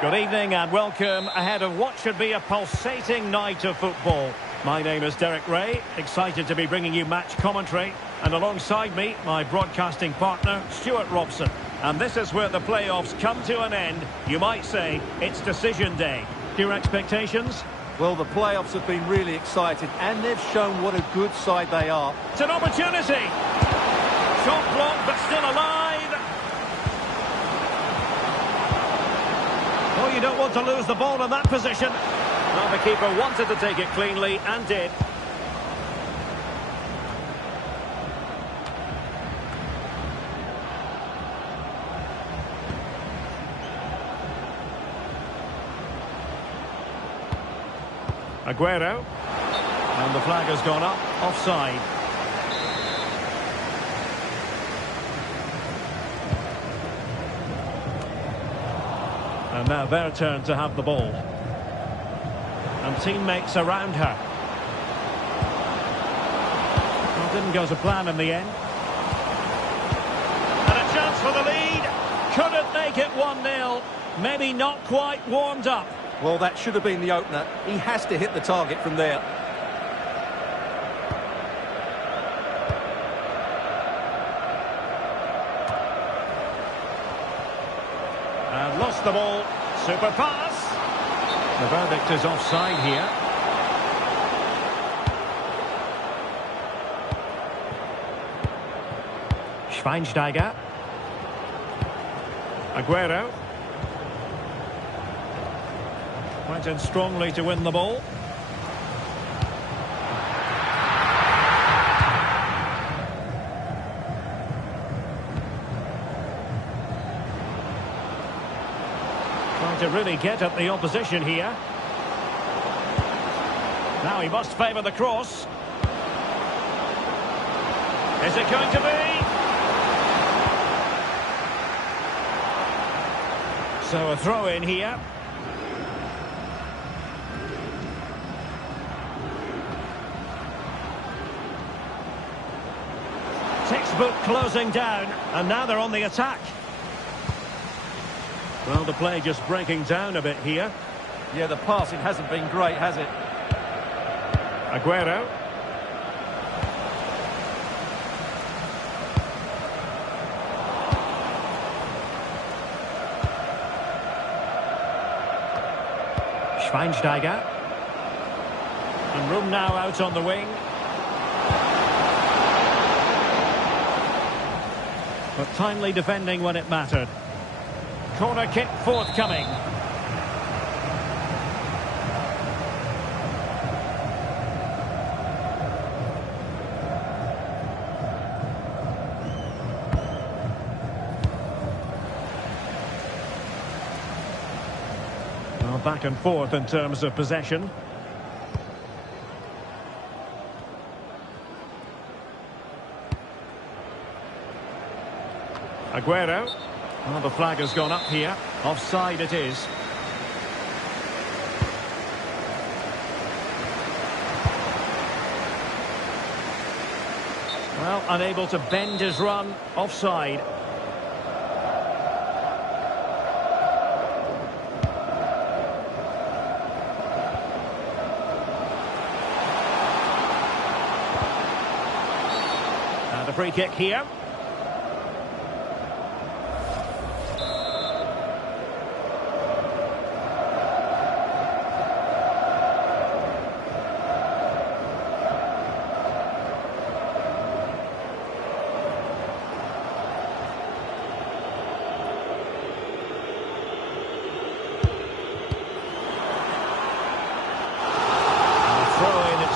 Good evening and welcome ahead of what should be a pulsating night of football. My name is Derek Ray, excited to be bringing you match commentary. And alongside me, my broadcasting partner, Stuart Robson. And this is where the playoffs come to an end. You might say it's decision day. Your expectations? Well, the playoffs have been really exciting, and they've shown what a good side they are. It's an opportunity. Shot blocked, but still alive. Oh, you don't want to lose the ball in that position. Well, the keeper wanted to take it cleanly and did. Aguero. And the flag has gone up. Offside. And now their turn to have the ball. And teammates around her. Well, didn't go to plan in the end. And a chance for the lead. Couldn't make it 1-0. Maybe not quite warmed up. Well, that should have been the opener. He has to hit the target from there. And lost the ball. Super pass. The verdict is offside here. Schweinsteiger. Aguero. Went in strongly to win the ball. Trying to really get at the opposition here. Now he must favour the cross. Is it going to be? So a throw in here. Textbook closing down, and now they're on the attack. Well, the play just breaking down a bit here. Yeah, the passing hasn't been great, has it? Aguero. Schweinsteiger. And room now out on the wing. But timely defending when it mattered. Corner kick forthcoming. Well, back and forth in terms of possession. Aguero. Well, the flag has gone up here. Offside it is. Well, unable to bend his run. Offside. And a free kick here.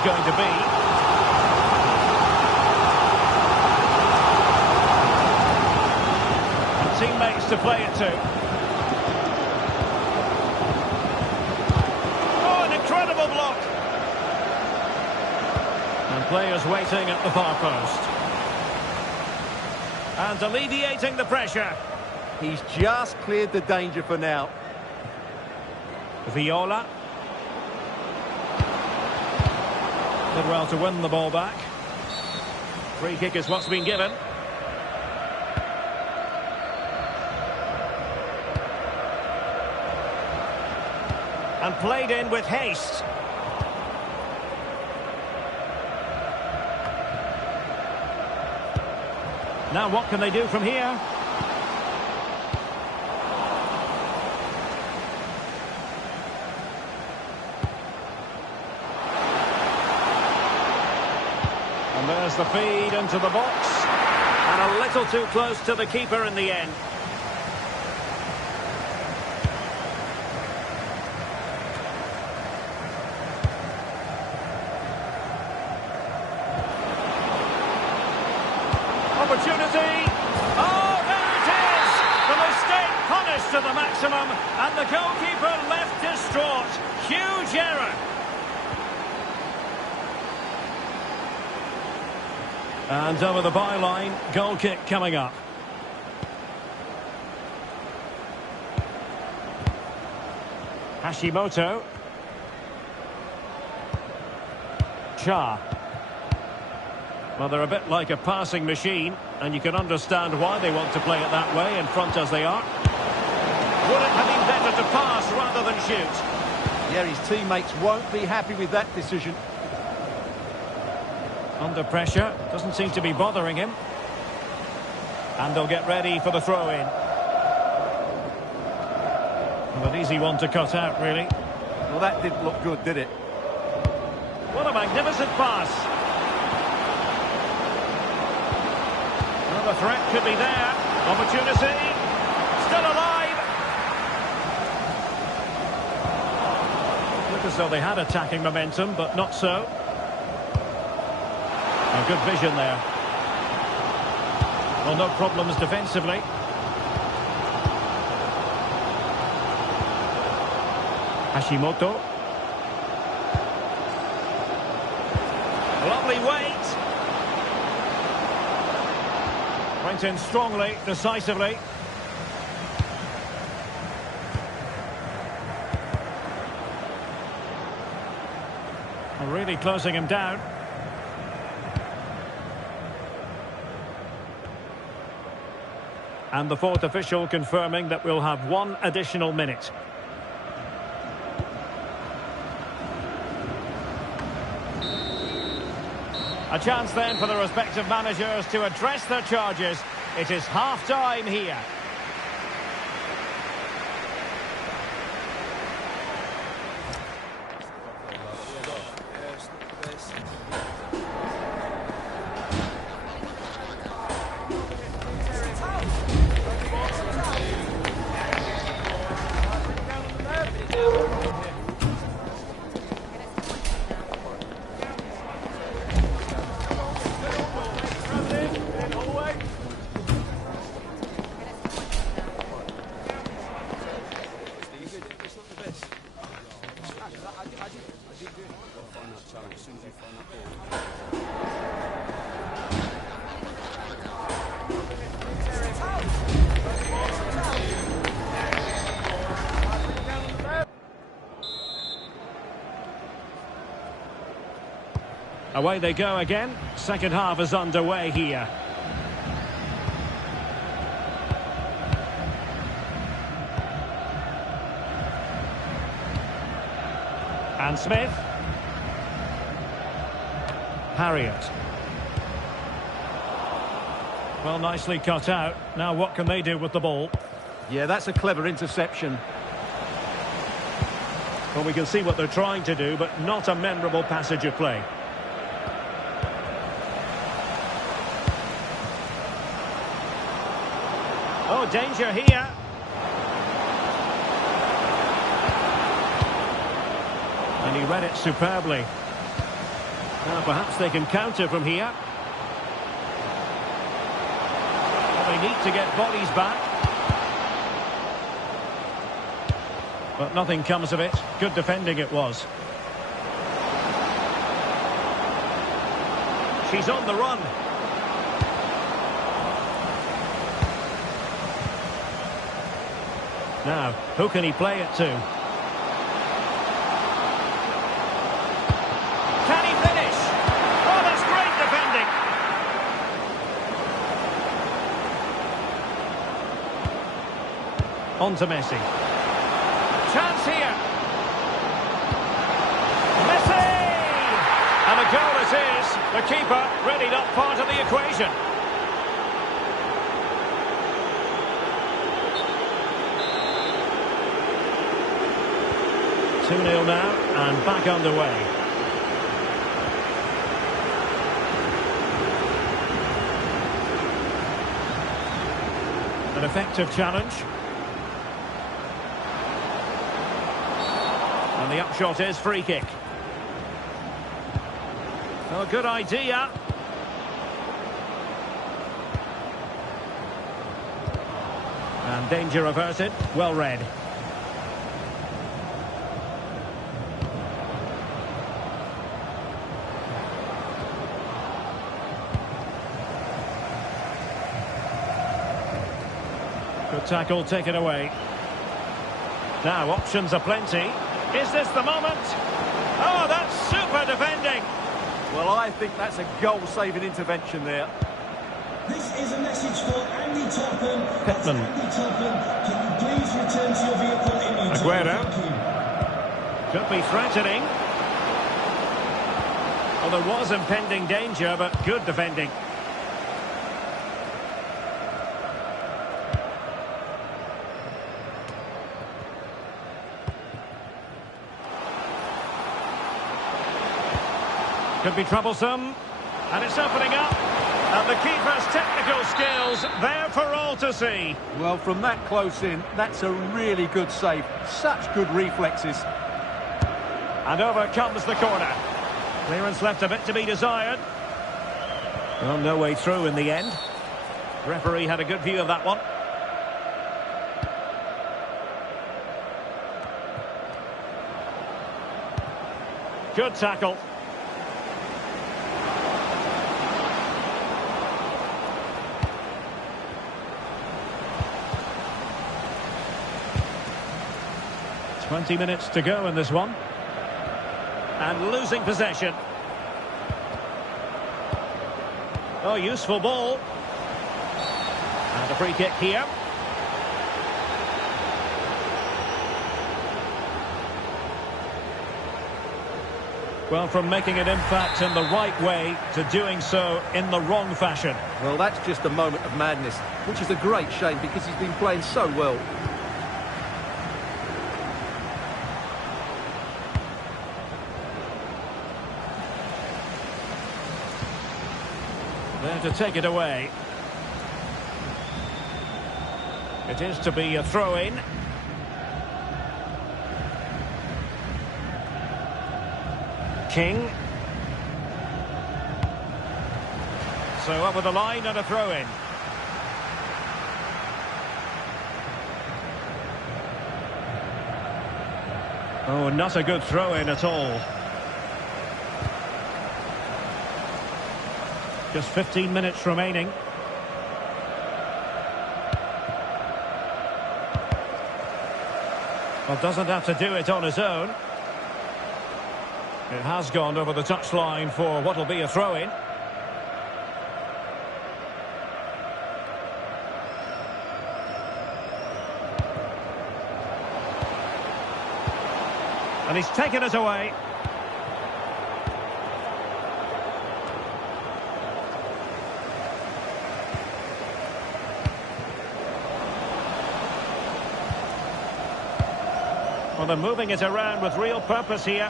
Going to be. And teammates to play it to. Oh, an incredible block. And players waiting at the far post. And alleviating the pressure. He's just cleared the danger for now. Viola. Did well to win the ball back. Free kick is what's been given. And played in with haste. Now what can they do from here? And there's the feed into the box. And a little too close to the keeper in the end. Opportunity. Oh, there it is! The mistake punished to the maximum, and the goalkeeper left distraught. Huge error. And over the byline, goal kick coming up. Hashimoto. Cha. Well, they're a bit like a passing machine, and you can understand why they want to play it that way, in front as they are. Would it have been better to pass rather than shoot? Yeah, his teammates won't be happy with that decision. Under pressure, doesn't seem to be bothering him. And they'll get ready for the throw-in. Well, an easy one to cut out, really. Well, that didn't look good, did it? What a magnificent pass. The threat could be there. Opportunity. Still alive. Look as though they had attacking momentum, but not so. A good vision there. Well, no problems defensively. Hashimoto. Lovely weight. Went in strongly, decisively. And really closing him down. And the fourth official confirming that we'll have one additional minute. A chance then for the respective managers to address their charges. It is half-time here. Away they go again. Second half is underway here. And Smith. Harriott. Well, nicely cut out. Now what can they do with the ball? Yeah, that's a clever interception. Well, we can see what they're trying to do, but not a memorable passage of play. Oh, danger here. And he read it superbly. Now perhaps they can counter from here. Well, they need to get bodies back. But nothing comes of it. Good defending it was. She's on the run. Now, who can he play it to? Can he finish? On to Messi. Chance here. Messi! And a goal it is. The keeper really not part of the equation. Two 2-0 now, and back underway. An effective challenge. And the upshot is free kick. Oh, good idea. And danger averted. Well read. Good tackle, taken away. Now, options are plenty. Is this the moment? Oh, that's super defending. Well, I think that's a goal-saving intervention there. This is a message for Andy Topham. Pittman. Andy Topham, can you please return to your vehicle immediately? Aguero. Thank you. Could be threatening. Well, there was impending danger, but good defending. Could be troublesome. And it's opening up. And the keeper's technical skills there for all to see. Well, from that close in, that's a really good save. Such good reflexes. And over comes the corner. Clearance left a bit to be desired. Well, no way through in the end. Referee had a good view of that one. Good tackle. Twenty minutes to go in this one. And losing possession. Oh, useful ball. And a free kick here. Well, from making an impact in the right way to doing so in the wrong fashion. Well, that's just a moment of madness, which is a great shame because he's been playing so well. There to take it away. It is to be a throw-in. King. So over the line and a throw-in. Oh, not a good throw-in at all. Just 15 minutes remaining. Well, doesn't have to do it on his own. It has gone over the touchline for what will be a throw-in. And he's taken it away. Well, they're moving it around with real purpose here.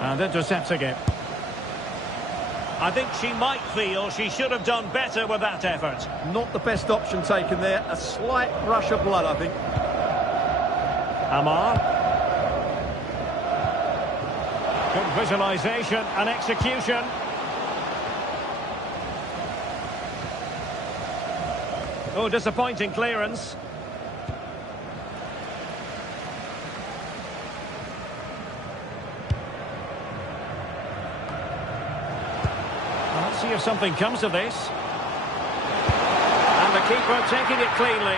And intercepting it. I think she might feel she should have done better with that effort. Not the best option taken there. A slight rush of blood, I think. Amar. Good visualisation and execution. Oh, disappointing clearance. Let's see if something comes of this. And the keeper taking it cleanly.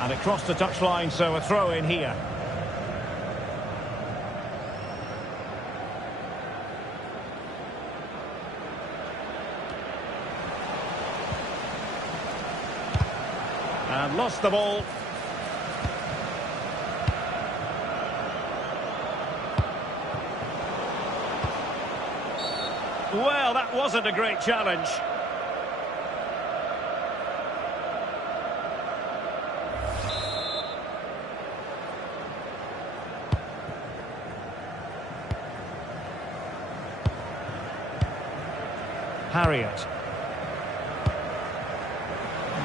And it crossed the touchline, so a throw in here. And lost the ball. Well, that wasn't a great challenge. Harriet.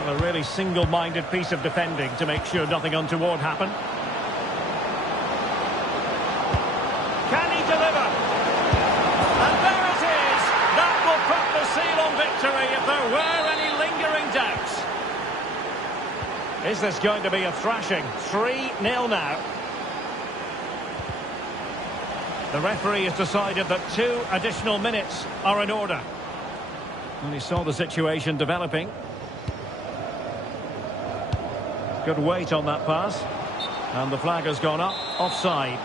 Well, a really single-minded piece of defending to make sure nothing untoward happened. Can he deliver? And there it is! That will put the seal on victory if there were any lingering doubts. Is this going to be a thrashing? 3-0 now. The referee has decided that 2 additional minutes are in order. And he saw the situation developing. Good weight on that pass. And the flag has gone up, offside.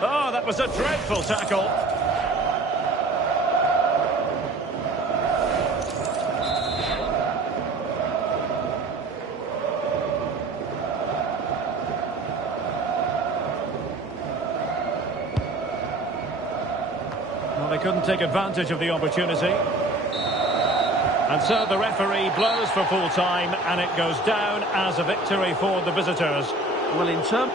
Oh, that was a dreadful tackle. They couldn't take advantage of the opportunity. And so the referee blows for full time, and it goes down as a victory for the visitors. Well, in terms...